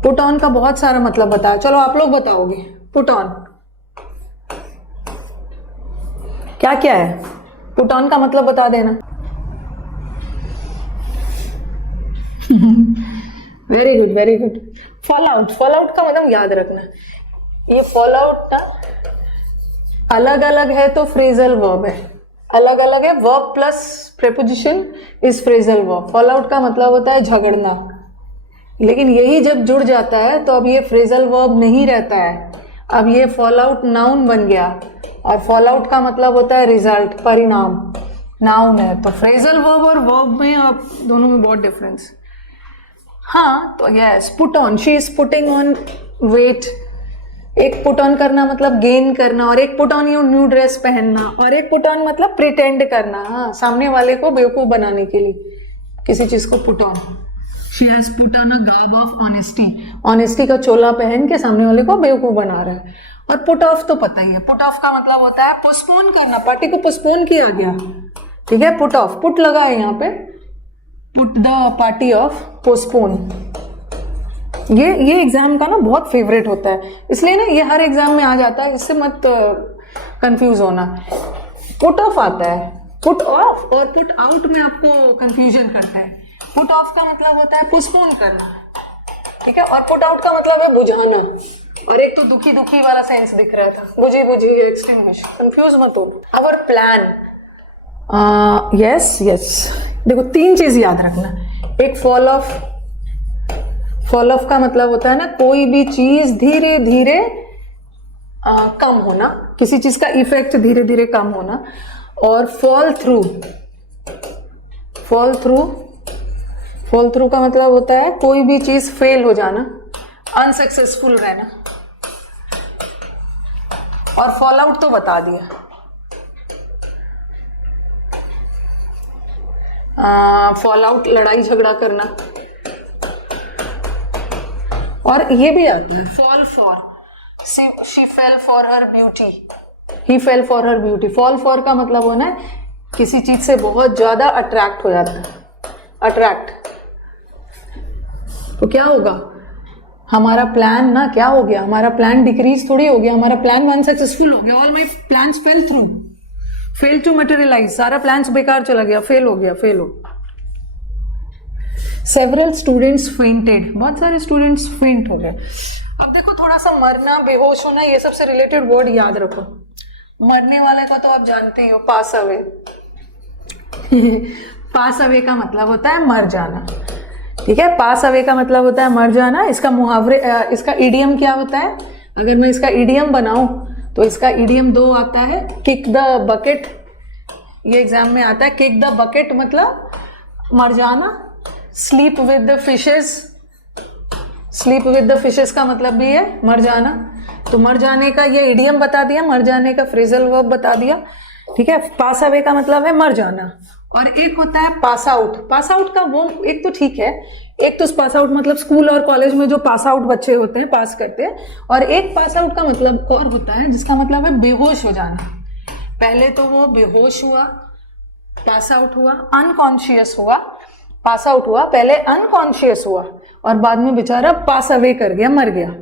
put on का बहुत सारा मतलब बताया। चलो आप लोग बताओगे put on क्या क्या है, put on का मतलब बता देना। Very good. फॉल आउट का मतलब याद रखना, ये फॉल आउट ना अलग अलग है तो फ्रेजल वर्ब है, अलग अलग है, verb plus preposition is phrasal verb. Fall out का मतलब होता है झगड़ना, लेकिन यही जब जुड़ जाता है तो अब ये फ्रेजल वर्ब नहीं रहता है, अब ये फॉल आउट नाउन बन गया, और फॉल आउट का मतलब होता है रिजल्ट, परिणाम, नाउन है। तो फ्रेजल वर्ब और वर्ब में अब दोनों में बहुत डिफरेंस। हाँ, तो yes, put on, she is putting on weight. एक पुट ऑन करना मतलब गेन करना, और एक put on you new dress पहनना, और एक पुट ऑन मतलब प्रिटेंड करना, हाँ, सामने वाले को बेवकूफ बनाने के लिए किसी चीज को put on. She has put on a garb of honesty, honesty का चोला पहन के सामने वाले को बेवकूफ बना रहा है। और पुट ऑफ तो पता ही है, पुट ऑफ का मतलब होता है पोस्टपोन करना, पार्टी को पोस्टपोन किया गया, ठीक है, पुट ऑफ, पुट लगा है यहाँ पे, put the party of, postpone. ये एग्जाम का ना बहुत फेवरेट होता है, इसलिए ना ये हर एग्जाम में आ जाता है, इससे मत कंफ्यूज होना। पुट ऑफ आता है, पुट ऑफ और पुट आउट में आपको कंफ्यूजन करता है। पुट ऑफ का मतलब होता है पोस्टपोन करना, ठीक है, और पुट आउट का मतलब है बुझाना, और एक तो दुखी दुखी वाला सेंस दिख रहा था, बुझी बुझी, एक्सटिंग्विश, कंफ्यूज मत हो। अवर प्लान, यस यस, देखो 3 चीज याद रखना। एक फॉल ऑफ, फॉल ऑफ का मतलब होता है ना कोई भी चीज धीरे धीरे कम होना, किसी चीज का इफेक्ट धीरे धीरे कम होना। और fall through, fall through, fall through का मतलब होता है कोई भी चीज फेल हो जाना, अनसक्सेसफुल रहना। और फॉल आउट तो बता दिया, फॉल आउट लड़ाई झगड़ा करना। और ये भी आता है fall for, she fail for her beauty, he fail for her beauty. Fall for का मतलब होना है किसी चीज से बहुत ज्यादा अट्रैक्ट हो जाता है, अट्रैक्ट। तो क्या होगा, हमारा प्लान ना क्या हो गया, हमारा प्लान डिक्रीज थोड़ी हो गया, हमारा प्लान अनसक्सेसफुल हो गया। All my plans fell through, fail to materialise, सारा प्लान्स बेकार चला गया, फेल हो गया, फेल हो। सेवरल स्टूडेंट्स फेंटेड, बहुत सारे स्टूडेंट्स फेंट हो गए। अब देखो थोड़ा सा मरना, बेहोश होना, ये सबसे रिलेटेड वर्ड याद रखो। मरने वाले का तो आप जानते ही हो, पास अवे। पास अवे का मतलब होता है मर जाना, ठीक है, पास अवे का मतलब होता है मर जाना। इसका मुहावरे, इसका इडियम क्या होता है, अगर मैं इसका इडियम बनाऊं तो इसका इडियम 2 आता है। किक द बकेट, ये एग्जाम में आता है, किक द बकेट मतलब मर जाना। Sleep with the fishes, sleep with the fishes का मतलब भी है मर जाना। तो मर जाने का ये इडियम बता दिया, मर जाने का फ्रेजल वर्ब बता दिया, ठीक है। पास अवे का मतलब है मर जाना। और एक होता है पास आउट, पास आउट का वो एक तो ठीक है, एक तो पास आउट मतलब स्कूल और कॉलेज में जो पास आउट बच्चे होते हैं, पास करते हैं, और एक पास आउट का मतलब और होता है जिसका मतलब है बेहोश हो जाना। पहले तो वो बेहोश हुआ, पास आउट हुआ, अनकॉन्शियस हुआ, पास आउट हुआ, पहले अनकॉन्शियस हुआ और बाद में बेचारा पास अवे कर गया, मर गया।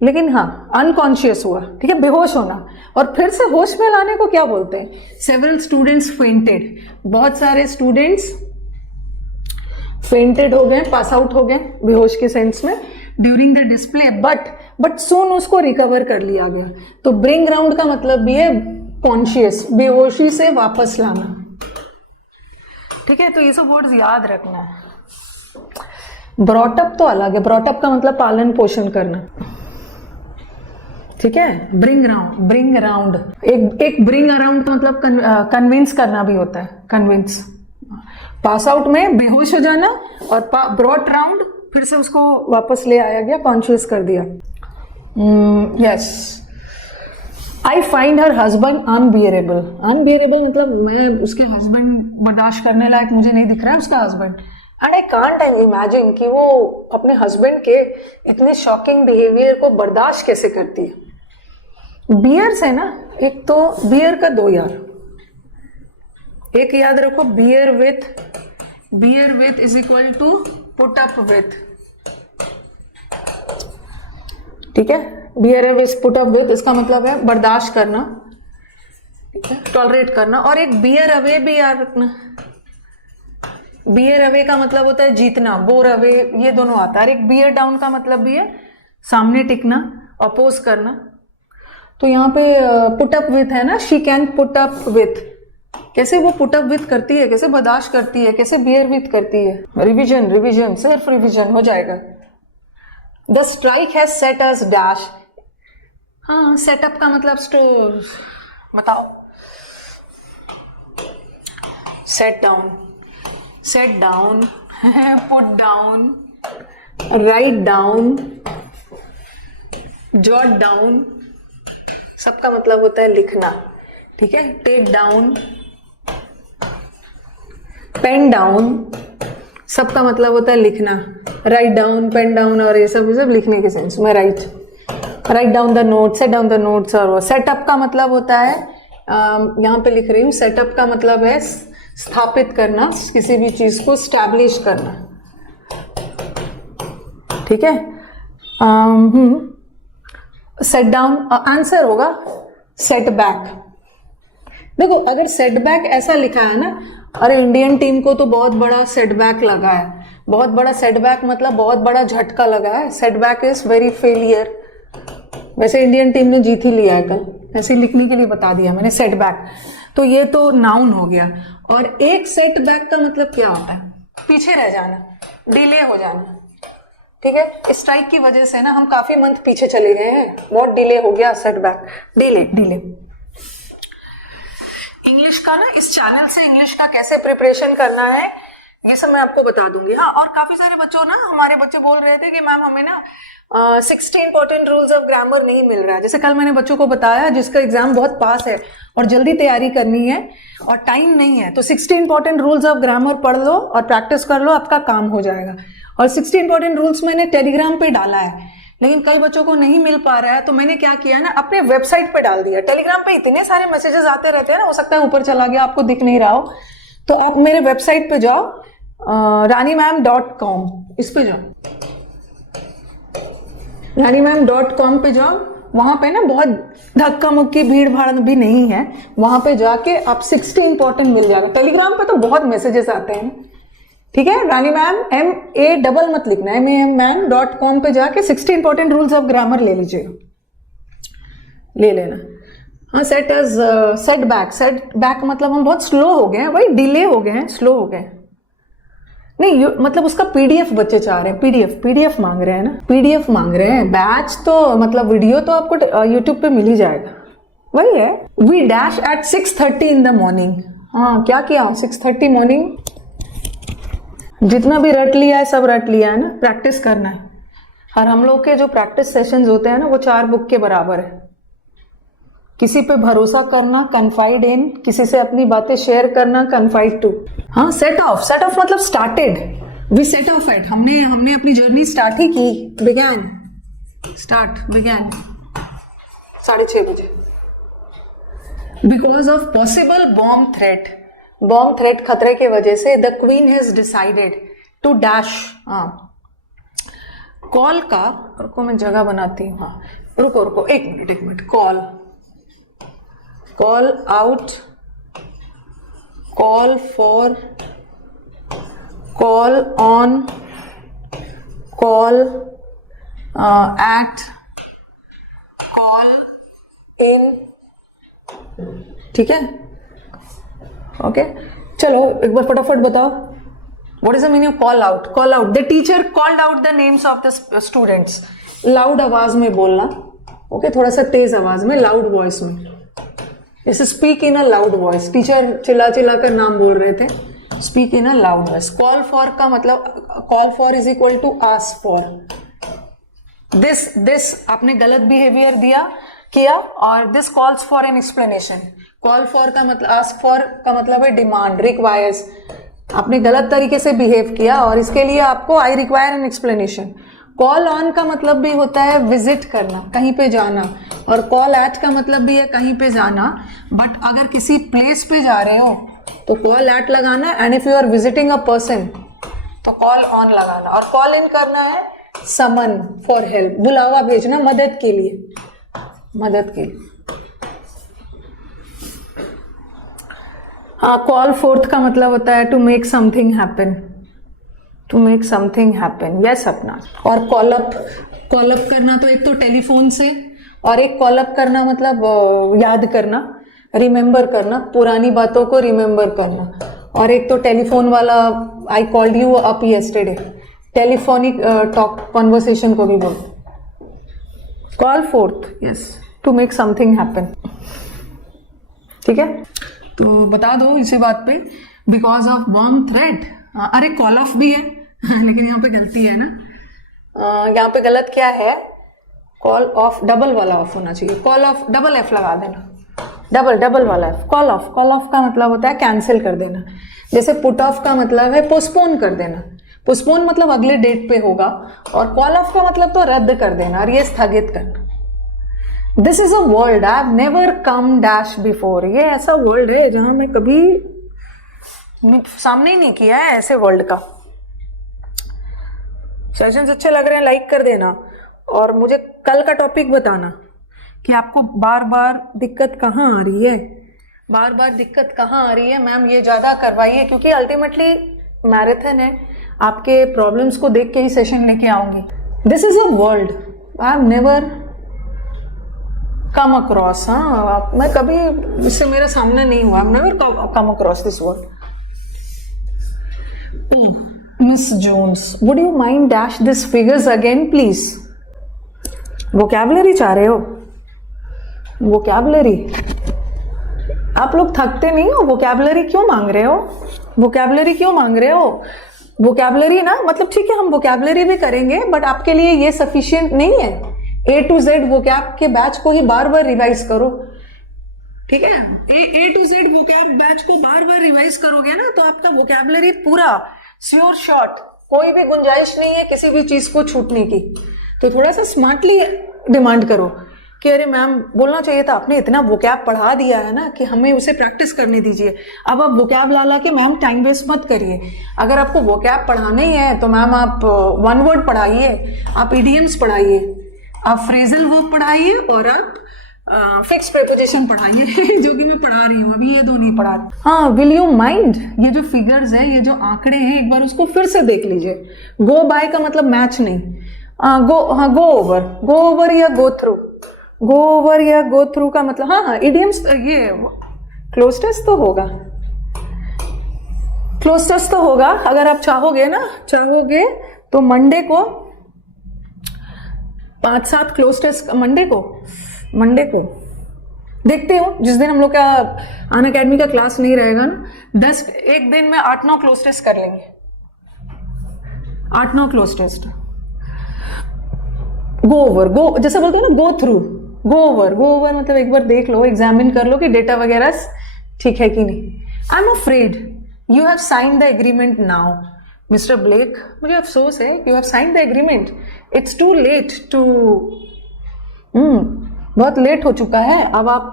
लेकिन हाँ, अनकॉन्शियस हुआ, ठीक है, बेहोश होना। और फिर से होश में लाने को क्या बोलते हैं, सेवरल स्टूडेंट्स फेंटेड, बहुत सारे स्टूडेंट्स फेंटेड हो गए, पास आउट हो गए बेहोश के सेंस में during the display, but soon उसको रिकवर कर लिया गया। तो ब्रिंग राउंड का मतलब भी है कॉन्शियस, बेहोशी से वापस लाना, ठीक है। तो ये सब वर्ड्स याद रखना है। ब्रॉटअप तो अलग है, ब्रॉटअप का मतलब पालन पोषण करना, ठीक है। ब्रिंग राउंड, ब्रिंग राउंड, एक ब्रिंग अराउंड का मतलब कन्विंस करना भी होता है, कन्विंस। पास आउट में बेहोश हो जाना, और ब्रॉट राउंड फिर से उसको वापस ले आया गया, कॉन्शियस कर दिया। Yes, I find her husband unbearable, unbearable मतलब मैं उसके हस्बैंड बर्दाश्त करने लायक मुझे नहीं दिख रहा है उसका husband. And I can't imagine कि वो अपने हस्बैंड के इतने शॉकिंग बिहेवियर को बर्दाश्त कैसे करती है। बियर से ना, एक तो बियर का 2 यार, एक याद रखो, bear with is equal to put up with, ठीक है। Bear with put up with इसका मतलब है बर्दाश्त करना, ठीक है, टॉलरेट करना। और एक बियर अवे भी याद रखना, बियर अवे का मतलब होता है जीतना, बोर अवे, ये दोनों आता है। एक बियर डाउन का मतलब भी है सामने टिकना, अपोज करना। तो यहाँ पे पुट अप विथ है ना, she can put up with, कैसे वो पुट अप विथ करती है, कैसे बर्दाश्त करती है, कैसे बियर विथ करती है। रिविजन, सिर्फ रिविजन हो जाएगा। The strike has set us dash, हाँ, सेटअप का मतलब बताओ। Set down, set down, put down, write down, jot down, सबका मतलब होता है लिखना, ठीक है। टेक डाउन, पेन डाउन, सबका मतलब होता है लिखना। राइट डाउन, पेन डाउन और ये सब लिखने के सेंस में write down the note, set down the notes. और सेटअप का मतलब होता है, यहाँ पे लिख रही हूँ, सेटअप का मतलब है स्थापित करना, किसी भी चीज को स्टैब्लिश करना, ठीक है। सेट डाउन आंसर होगा सेट बैक। देखो अगर सेटबैक ऐसा लिखा है ना, अरे इंडियन टीम को तो बहुत बड़ा सेटबैक लगा है, बहुत बड़ा सेटबैक मतलब बहुत बड़ा झटका लगा है। Setback is very failure. वैसे इंडियन टीम ने जीत ही लिया है कल, ऐसे लिखने के लिए बता दिया मैंने सेटबैक। तो ये तो नाउन हो गया। और एक सेटबैक का मतलब क्या होता है? पीछे रह जाना, डिले हो जाना, ठीक है। स्ट्राइक की वजह से ना हम काफी मंथ पीछे चले गए हैं, बहुत डिले हो गया, सेटबैक, डिले। इंग्लिश का ना, इस चैनल से इंग्लिश का कैसे प्रिपरेशन करना है ये सब मैं आपको बता दूंगी। हाँ, और काफी सारे बच्चों ना, हमारे बच्चे बोल रहे थे कि मैम हमें ना 60 इंपॉर्टेंट रूल्स ऑफ ग्रामर नहीं मिल रहा है। जैसे कल मैंने बच्चों को बताया जिसका एग्जाम बहुत पास है और जल्दी तैयारी करनी है और टाइम नहीं है, तो 60 इंपॉर्टेंट रूल्स ऑफ ग्रामर पढ़ लो और प्रैक्टिस कर लो, आपका काम हो जाएगा। और 60 इंपॉर्टेंट रूल्स मैंने टेलीग्राम पे डाला है, लेकिन कई बच्चों को नहीं मिल पा रहा है, तो मैंने क्या किया ना, अपने वेबसाइट पे डाल दिया। टेलीग्राम पे इतने सारे मैसेजेस आते रहते हैं ना, हो सकता है ऊपर चला गया आपको दिख नहीं रहा हो, तो आप मेरे वेबसाइट पे जाओ, ranimam.com, इस पे जाओ, ranimam.com पे जाओ। वहां पे ना बहुत धक्का मुक्की भीड़ भाड़ भी नहीं है, वहां पे जाके आप 60 इंपॉर्टेंट मिल जाएगा। टेलीग्राम पे तो बहुत मैसेजेस आते हैं, ठीक है। रानी मैम MA डबल मत लिखना, MAM.com पे जाके 60 इंपॉर्टेंट रूल्स ऑफ ग्रामर ले लीजिएगा, ले लेना। हाँ, सेटबैक मतलब हम बहुत स्लो हो गए हैं, वही डिले हो गए हैं, स्लो हो गए नहीं, मतलब उसका PDF बच्चे चाह रहे हैं, PDF मांग रहे हैं ना, PDF मांग रहे हैं। बैच तो मतलब वीडियो तो आपको यूट्यूब पे मिल ही जाएगा, वही है। We dash at 6:30 in the morning. हाँ, क्या किया 6:30 मॉर्निंग, जितना भी रट लिया है सब रट लिया है ना, प्रैक्टिस करना है। और हम लोग के जो प्रैक्टिस सेशंस होते हैं ना, वो 4 बुक के बराबर है। किसी पे भरोसा करना, कन्फाइड इन, किसी से अपनी बातें शेयर करना, कन्फाइड टू। हाँ, सेट ऑफ मतलब started, we set off at, हमने अपनी जर्नी स्टार्ट ही की, बिगैन 6:30 बजे। Because of possible bomb threat, खतरे की वजह से the queen has decided to dash. Call का, रुको मैं जगह बनाती हूँ, हाँ रुको एक minute, call out, call for, call on, call at, call in, ठीक है। ओके, चलो एक बार फटाफट बताओ, what is the meaning of call out? Call out, the teacher called out the names of the students. Loud आवाज में बोलना, ओके, थोड़ा सा तेज आवाज में, लाउड वॉइस में, जैसे speak in a loud voice. Teacher चिल्ला कर नाम बोल रहे थे, speak in a loud voice. Call for का मतलब, call for is equal to ask for. This आपने गलत बिहेवियर किया और this calls for an explanation. Call for का मतलब, आस्क फॉर का मतलब है डिमांड, रिक्वायर्स। आपने गलत तरीके से बिहेव किया और इसके लिए आपको I require an explanation. Call on का मतलब भी होता है विजिट करना, कहीं पे जाना, और कॉल एट का मतलब भी है कहीं पे जाना। बट अगर किसी प्लेस पे जा रहे हो तो कॉल एट लगाना, and if you are visiting a person तो कॉल ऑन लगाना। और कॉल इन करना है समन फॉर हेल्प, बुलावा भेजना मदद के लिए। हाँ, कॉल फोर्थ का मतलब होता है to make something happen, yes अपना। और कॉल अप करना तो एक तो टेलीफोन से, और एक कॉल अप करना मतलब याद करना, रिमेम्बर करना, पुरानी बातों को रिमेम्बर करना। और एक तो टेलीफोन वाला, I called you up yesterday, telephonic talk conversation को भी बोलते। Call forth, yes, to make something happen. ठीक है, तो बता दो इसी बात पे, बिकॉज ऑफ बॉम्ब थ्रेट। अरे कॉल ऑफ भी है लेकिन यहाँ पे गलती है ना, यहाँ पे गलत क्या है, कॉल ऑफ डबल वाला ऑफ होना चाहिए, कॉल ऑफ डबल एफ लगा देना, डबल वाला एफ। कॉल ऑफ का मतलब होता है कैंसिल कर देना, जैसे पुट ऑफ का मतलब है पोस्टपोन कर देना, पोस्टपोन मतलब अगले डेट पे होगा, और कॉल ऑफ का मतलब तो रद्द कर देना और ये स्थगित करना। This is a world I have never come dash before. ये ऐसा वर्ल्ड है जहां मैं कभी सामने ही नहीं किया है ऐसे वर्ल्ड का। सेशंस अच्छे लग रहे हैं, लाइक कर देना, और मुझे कल का टॉपिक बताना कि आपको बार बार दिक्कत कहाँ आ रही है, बार बार दिक्कत कहाँ आ रही है। मैम ये ज़्यादा करवाइए, क्योंकि अल्टीमेटली मैराथन है, आपके प्रॉब्लम्स को देख के ही सेशन लेके आऊंगी। This is a world I have never come across. हाँ, मैं कभी इससे मेरे सामने नहीं हुआ, I have never come across this world. Miss Jones, would you mind dash this figures again please? Vocabulary चाह रहे हो? वोकैबुलरी, आप लोग थकते नहीं हो? वोकैबुलरी क्यों मांग रहे हो? वोकैबुलरी क्यों मांग रहे हो? वोकैबुलरी ना, मतलब ठीक है हम वोकैबुलरी भी करेंगे, बट आपके लिए ये सफिशिएंट नहीं है। A to Z वोकैब के बैच को ही बार बार रिवाइज करो, ठीक है? A to Z vocab batch को बार बार रिवाइज करोगे ना, तो आपका वोकैबुलरी पूरा श्योर शॉट, कोई भी गुंजाइश नहीं है किसी भी चीज को छूटने की। तो थोड़ा सा स्मार्टली डिमांड करो कि अरे मैम बोलना चाहिए था, आपने इतना वोकैब पढ़ा दिया है ना कि हमें उसे प्रैक्टिस करने दीजिए। अब आप वोकैब ला के मैम टाइम वेस्ट मत करिए। अगर आपको वोकैब पढ़ाना ही है तो मैम आप वन वर्ड पढ़ाइए, आप इडियम्स पढ़ाइए, आप फ्रेजल वर्ब पढ़ाइए, और आप फिक्स प्रीपोजिशन पढ़ाइए जो कि मैं पढ़ा रही हूँ अभी, ये दो नहीं पढ़ा रही। हाँ, विल यू माइंड, ये जो फिगर्स है, ये जो आंकड़े हैं, एक बार उसको फिर से देख लीजिए। गो बाय का मतलब मैच नहीं, गो ओवर या गो थ्रू। गो ओवर या गो थ्रू का मतलब, हाँ इडियम्स, ये क्लोज टेस्ट तो होगा, क्लोज टेस्ट तो होगा। अगर आप चाहोगे तो मंडे को 5-7 क्लोज टेस्ट, मंडे को देखते हो, जिस दिन हम लोग का अनअकैडमी का क्लास नहीं रहेगा ना, एक दिन में 8-9 क्लोज टेस्ट कर लेंगे, 8-9 क्लोज टेस्ट। गो ओवर, जैसे बोलते हैं ना गो थ्रू, गो ओवर मतलब एक बार देख लो, एग्जामिन कर लो कि डेटा वगैरह ठीक है कि नहीं। I am afraid you have sign the agreement now mister Blake, मुझे अफसोस है, you have sign the agreement, it's too late too, बहुत लेट हो चुका है, अब आप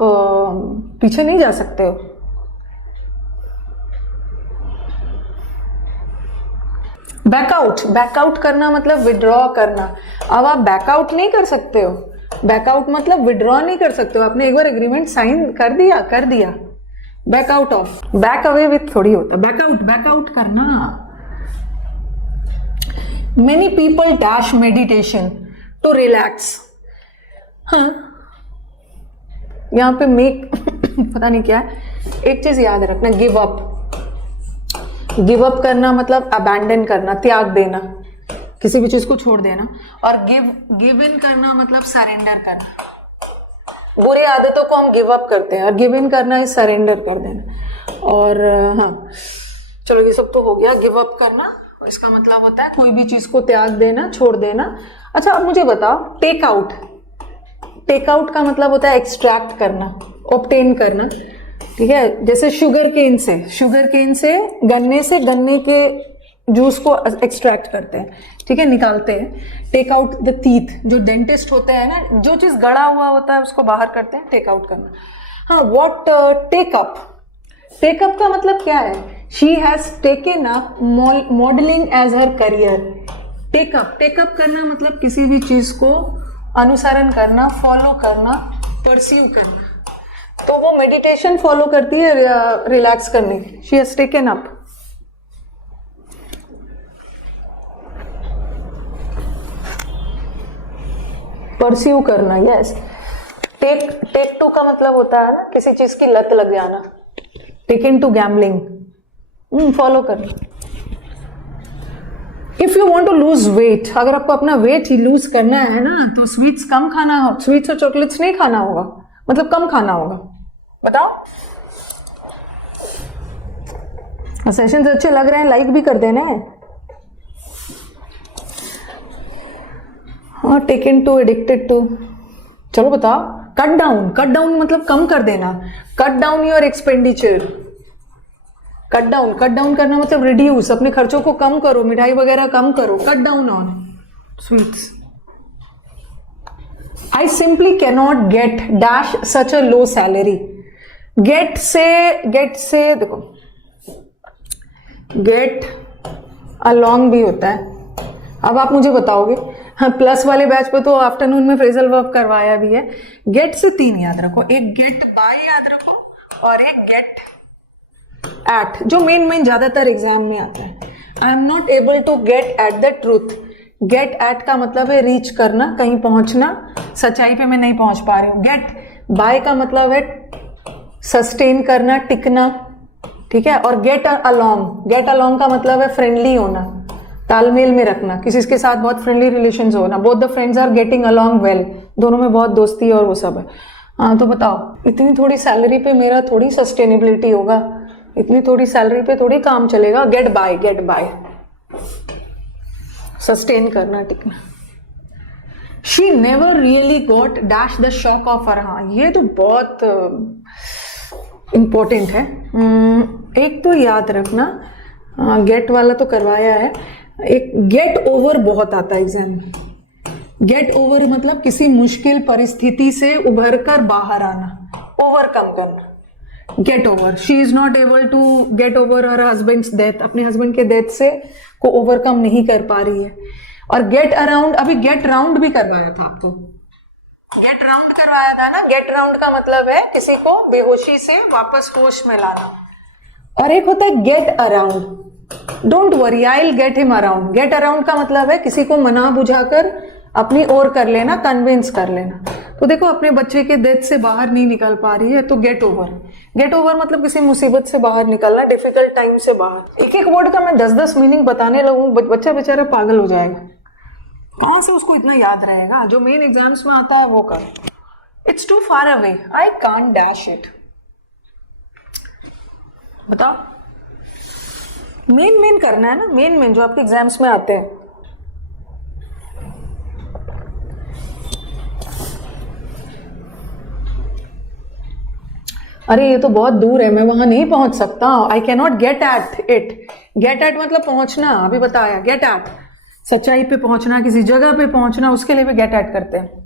पीछे नहीं जा सकते हो। बैकआउट करना मतलब विड्रॉ करना। अब आप बैकआउट नहीं कर सकते हो, बैकआउट मतलब विड्रॉ नहीं कर सकते हो। आपने एक बार एग्रीमेंट साइन कर दिया, back out of, back away with थोड़ी होता, बैकआउट करना। Many people dash meditation to relax। हाँ, यहाँ पे मेक पता नहीं क्या है। एक चीज याद रखना, गिव अप करना मतलब अबैंडन करना, त्याग देना, किसी भी चीज को छोड़ देना। और गिव इन करना मतलब सरेंडर करना। बुरी आदतों को हम गिव अप करते हैं, और गिव इन करना इज सरेंडर कर देना। और हाँ चलो, ये सब तो हो गया, गिव अप करना, इसका मतलब होता है कोई भी चीज को त्याग देना, छोड़ देना। अच्छा अब मुझे बताओ, टेक आउट का मतलब होता है एक्सट्रैक्ट करना, ऑब्टेन करना, ठीक है? जैसे शुगर केन से गन्ने के जूस को एक्सट्रैक्ट करते हैं, ठीक है, निकालते हैं। टेक आउट द टीथ, जो डेंटिस्ट होते हैं ना, जो चीज गड़ा हुआ होता है उसको बाहर करते हैं, टेक आउट करना। हाँ, व्हाट टेक अप का मतलब क्या है? She has taken up modelling as her career. Take up करना मतलब किसी भी चीज को अनुसरण करना, फॉलो करना, परस्यू करना। तो वो मेडिटेशन फॉलो करती है रिलैक्स करने की। She has taken up. Pursue करना, यस। टेक टू का मतलब होता है ना किसी चीज की लत लग जाना। टेकन टू गैम्बलिंग, फॉलो करना। If you want to lose weight, अगर आपको अपना वेट ही लूज करना है ना, तो स्वीट्स कम खाना, स्वीट्स और चॉकलेट्स नहीं खाना होगा, मतलब कम खाना होगा। बताओ, सेशंस अच्छे लग रहे हैं, लाइक भी कर देना। हाँ, टेकन टू, एडिक्टेड टू, चलो बताओ। कट डाउन, कट डाउन मतलब कम कर देना, cut down your expenditure. Cut down करना मतलब रिड्यूस, अपने खर्चों को कम करो, मिठाई वगैरह कम करो, cut down on sweets. I simply cannot get dash such a low salary. Get से देखो, गेट अलोंग भी होता है। अब आप मुझे बताओगे, हाँ प्लस वाले बैच पे तो आफ्टरनून में फ्रेजल वर्ब करवाया भी है। गेट से 3 याद रखो, एक गेट बाय याद रखो और एक गेट एट, जो मेन ज्यादातर एग्जाम में आता है। I am not able to get at the truth. Get at का मतलब है रीच करना, कहीं पहुंचना, सच्चाई पे मैं नहीं पहुंच पा रही हूँ। गेट बाय का मतलब है सस्टेन करना, टिकना, ठीक है। और गेट अलोंग का मतलब है फ्रेंडली होना, तालमेल में रखना, किसी के साथ बहुत फ्रेंडली रिलेशंस होना। Both the friends are getting along well, दोनों में बहुत दोस्ती और वो सब है। हाँ तो बताओ, इतनी थोड़ी सैलरी पे मेरा थोड़ी सस्टेनेबिलिटी होगा, इतनी थोड़ी सैलरी पे थोड़ी काम चलेगा। गेट बाय, सस्टेन करना, टिकना। She never really got dash the shock of her. हाँ ये तो बहुत इंपॉर्टेंट है। एक तो याद रखना, गेट वाला तो करवाया है, एक गेट ओवर बहुत आता है एग्जाम में। गेट ओवर मतलब किसी मुश्किल परिस्थिति से उभर कर बाहर आना, ओवरकम करना। Get over, she is not able to get over her husband's death, अपने हस्बैंड के डेथ से को ओवरकम नहीं कर पा रही है। और गेट अराउंड, अभी गेट राउंड भी करवाया था आपको, गेट राउंड करवाया था ना। गेट राउंड का मतलब है किसी को बेहोशी से वापस होश में लाना। और एक होता है get around, don't worry I will get him around. Get around का मतलब है किसी को मना बुझाकर अपनी ओर कर लेना, कन्विंस कर लेना। तो देखो अपने बच्चे के डेथ से बाहर नहीं निकल पा रही है, तो गेट ओवर। गेट ओवर मतलब किसी मुसीबत से बाहर निकलना, डिफिकल्ट टाइम से बाहर। एक एक वर्ड का मैं 10-10 मीनिंग बताने लगूं, बच्चा बेचारा पागल हो जाएगा, कहां से उसको इतना याद रहेगा। जो मेन एग्जाम्स में आता है वो कर। It's too far away, I can't dash it. बताओ, मेन करना है ना, मेन जो आपके एग्जाम्स में आते हैं। अरे ये तो बहुत दूर है, मैं वहां नहीं पहुंच सकता, I can not get at it. Get at मतलब पहुंचना, अभी बताया। गेट एट सच्चाई पे पहुंचना, किसी जगह पे पहुंचना, उसके लिए भी गेट एट करते हैं।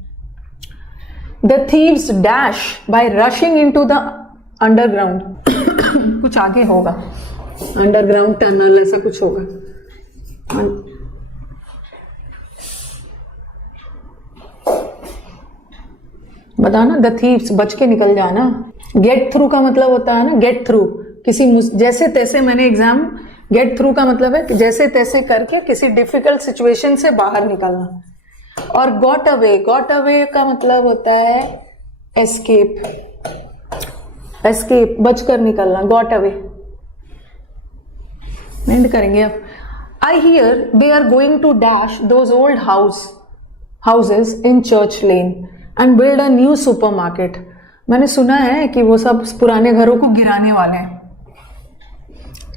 The thieves dash by rushing into the underground. कुछ आगे होगा, अंडरग्राउंड टनल ऐसा कुछ होगा। बताना, द थीव्स, बच के निकल जाना। गेट थ्रू का मतलब होता है ना, गेट थ्रू किसी जैसे तैसे, मैंने एग्जाम, गेट थ्रू का मतलब है कि जैसे तैसे करके किसी डिफिकल्ट सिचुएशन से बाहर निकलना। और गॉट अवे का मतलब होता है एस्केप, बचकर निकलना, गॉट अवे। एंड करेंगे अब। I hear they are going to dash those old houses in Church Lane and build a new supermarket. मैंने सुना है कि वो सब पुराने घरों को गिराने वाले हैं,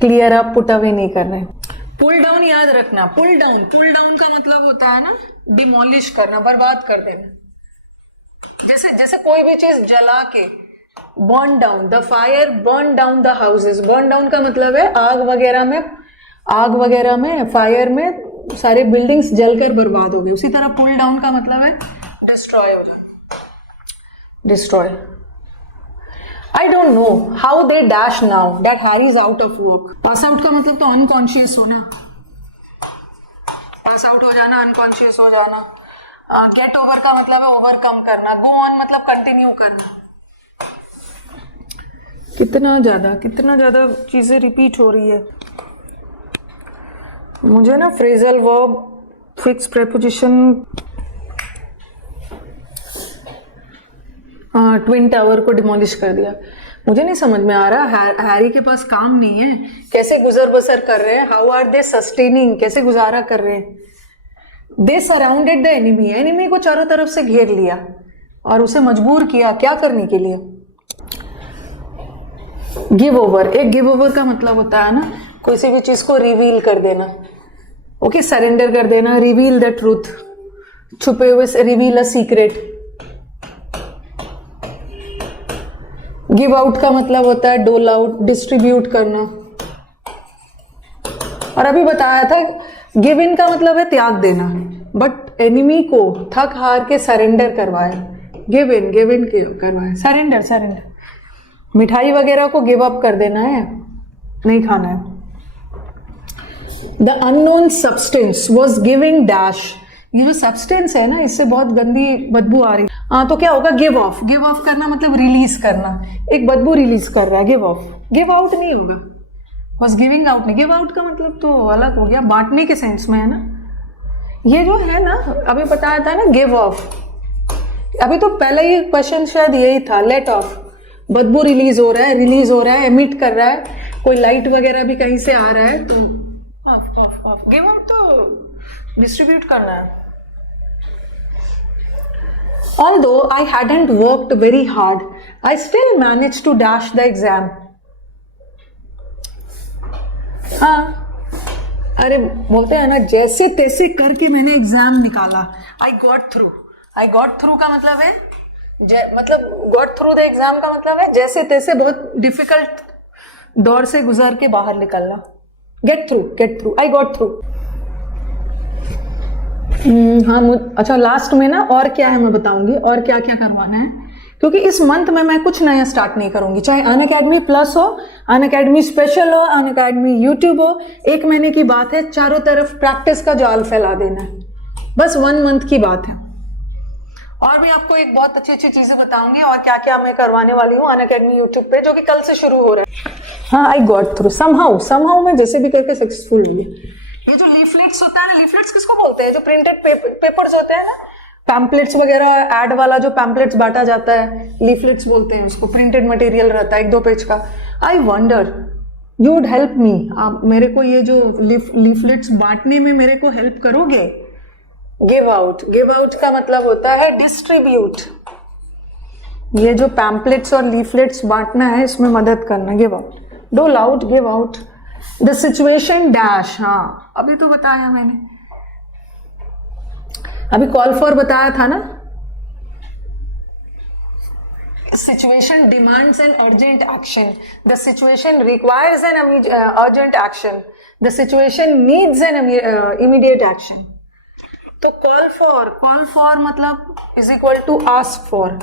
क्लियर अप, पुट अवे नहीं कर रहे। पुल डाउन याद रखना, पुल डाउन का मतलब होता है ना डिमोलिश करना, बर्बाद कर देना। जैसे कोई भी चीज जला के, burn down, the fire burn down the houses. Burn down का मतलब है आग वगैरह में फायर में सारे बिल्डिंग्स जलकर बर्बाद हो गए। उसी तरह पुल डाउन का मतलब है डिस्ट्रॉय हो जाना, destroy. I don't know how they dash now that Hari is out of work. Pass out का मतलब तो unconscious होना, pass out हो जाना, unconscious हो जाना। Get over का मतलब है overcome करना। Go on मतलब continue करना। कितना ज्यादा चीजें रिपीट हो रही है। मुझे ना phrasal verb, fix preposition, twin tower को डिमोलिश कर दिया। मुझे नहीं समझ में आ रहा, हैरी के पास काम नहीं है, कैसे गुजर बसर कर रहे हैं, हाउ आर दे सस्टेनिंग, कैसे गुजारा कर रहे हैं। दे सराउंडेड द एनिमी, एनिमी को चारों तरफ से घेर लिया और उसे मजबूर किया क्या करने के लिए, गिव ओवर। एक गिव ओवर का मतलब होता है ना किसी भी चीज को रिवील कर देना, ओके, सरेंडर कर देना, रिवील द ट्रूथ, छुपे हुए से reveal a secret. Give out का मतलब होता है डोल आउट, डिस्ट्रीब्यूट करना। और अभी बताया था गिव इन का मतलब है त्याग देना, बट एनिमी को थक हार के सरेंडर करवाए, गिव इन करवाए, सरेंडर सरेंडर। मिठाई वगैरह को गिव अप कर देना है, नहीं खाना है। The unknown substance was giving dash, ये जो सब्सटेंस है ना इससे बहुत गंदी बदबू आ रही है। हाँ तो क्या होगा, गिव ऑफ, गिव ऑफ करना मतलब रिलीज करना, एक बदबू रिलीज कर रहा है, गिव ऑफ। गिव आउट नहीं होगा, बस गिविंग आउट नहीं, गिव आउट का मतलब तो अलग हो गया, बांटने के सेंस में है ना। ये जो है ना अभी बताया था ना गिव ऑफ, अभी तो पहले ही क्वेश्चन शायद यही था, लेट ऑफ, बदबू रिलीज हो रहा है, एमिट कर रहा है, कोई लाइट वगैरह भी कहीं से आ रहा है तो ऑफ। गिव आउट तो डिस्ट्रीब्यूट करना है। Although I hadn't worked very hard, I still managed to dash the exam. हाँ, अरे बोलते हैं ना जैसे तैसे करके मैंने एग्जाम निकाला। I got through का मतलब है got through the exam का मतलब है जैसे तैसे बहुत डिफिकल्ट दौर से गुजर के बाहर निकलना। get through, I got through। हाँ अच्छा, लास्ट में ना और क्या है मैं बताऊंगी, और क्या क्या करवाना है, क्योंकि इस मंथ में मैं कुछ नया स्टार्ट नहीं करूंगी, चाहे अनअकैडमी प्लस हो, अनअकैडमी स्पेशल हो, अनअकैडमी यूट्यूब हो। 1 महीने की बात है, चारों तरफ प्रैक्टिस का जाल फैला देना है, बस 1 मंथ की बात है। और भी आपको एक बहुत अच्छी अच्छी चीजें बताऊंगी और क्या क्या मैं करवाने वाली हूँ अनअकैडमी यूट्यूब पे, जो कि कल से शुरू हो रहा है। हाँ, आई गॉट थ्रू समहाउ मैं जैसे भी करके सक्सेसफुल हुई। ये जो लीफलेट्स होता है ना, लीफलेट्स किसको बोलते हैं, जो प्रिंटेड पेपर्स होते हैं ना, पैम्पलेट्स वगैरह, एड वाला जो पैम्पलेट्स बांटा जाता है, लीफलेट्स बोलते हैं उसको, प्रिंटेड मटेरियल रहता है 1-2 पेज का। I wonder you would help me, आप मेरे को ये जो लीफलेट्स बांटने में मेरे को हेल्प करोगे। गिव आउट का मतलब होता है डिस्ट्रीब्यूट, ये जो पैम्पलेट्स और लीफलेट्स बांटना है इसमें मदद करना, गिव आउट, डोल out, give out. The situation dash, हाँ अभी तो बताया मैंने, अभी कॉल फॉर बताया था ना। Situation demands an urgent action, the situation requires an urgent action, the situation needs an immediate action. तो कॉल फॉर मतलब is equal to ask for,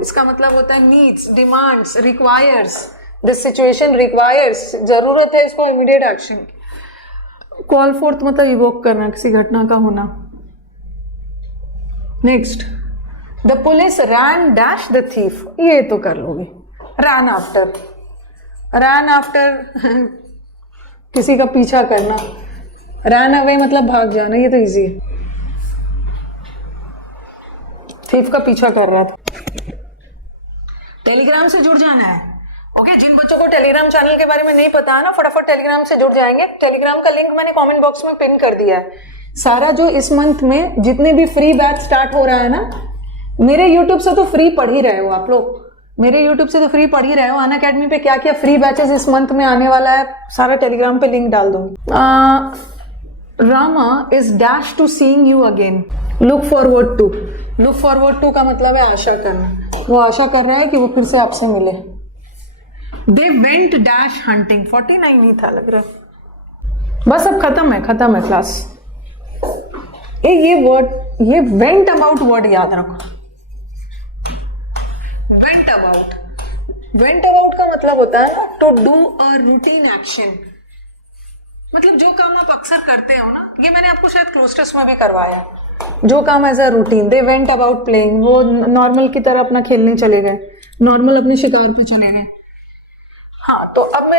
इसका मतलब होता है needs, demands, requires. This situation requires, जरूरत है इसको इमीडिएट एक्शन। कॉल फॉर मतलब इवोक करना, किसी घटना का होना। Next, the police ran dash the thief, ये तो कर लोगे। रैन आफ्टर किसी का पीछा करना, रैन अवे मतलब भाग जाना, ये तो इजी है। थीफ का पीछा कर रहा था। टेलीग्राम से जुड़ जाना है, ओके। जिन बच्चों को टेलीग्राम चैनल के बारे में नहीं पता है ना, फटाफट टेलीग्राम से जुड़ जाएंगे। टेलीग्राम का लिंक मैंने कमेंट बॉक्स में पिन कर दिया है। सारा जो इस मंथ में जितने भी फ्री बैच स्टार्ट हो रहा है ना, मेरे यूट्यूब से तो फ्री पढ़ ही रहे हो आप लोग, मेरे यूट्यूब से तो फ्री पढ़ ही रहे हो। अनअकैडमी पे क्या क्या फ्री बैचेस इस मंथ में आने वाला है, सारा टेलीग्राम पे लिंक डाल दूंगी। Rama is dash to seeing you again, look forward to का मतलब है आशा करना, वो आशा कर रहा है कि वो फिर से आपसे मिले। दे वेंट डैश हंटिंग, 49 नहीं था लग रहा है। बस अब खत्म है क्लास। ये वर्ड, ये वेंट अबाउट वर्ड याद रखो। वेंट अबाउट का मतलब होता है ना to do a routine action, मतलब जो काम आप अक्सर करते हो ना, ये मैंने आपको शायद क्लोज टेस्ट में भी करवाया, जो काम as a routine. They went about playing, वो नॉर्मल की तरह अपना खेलने चले गए, नॉर्मल अपने शिकार पे चले गए। हाँ, तो अब मैं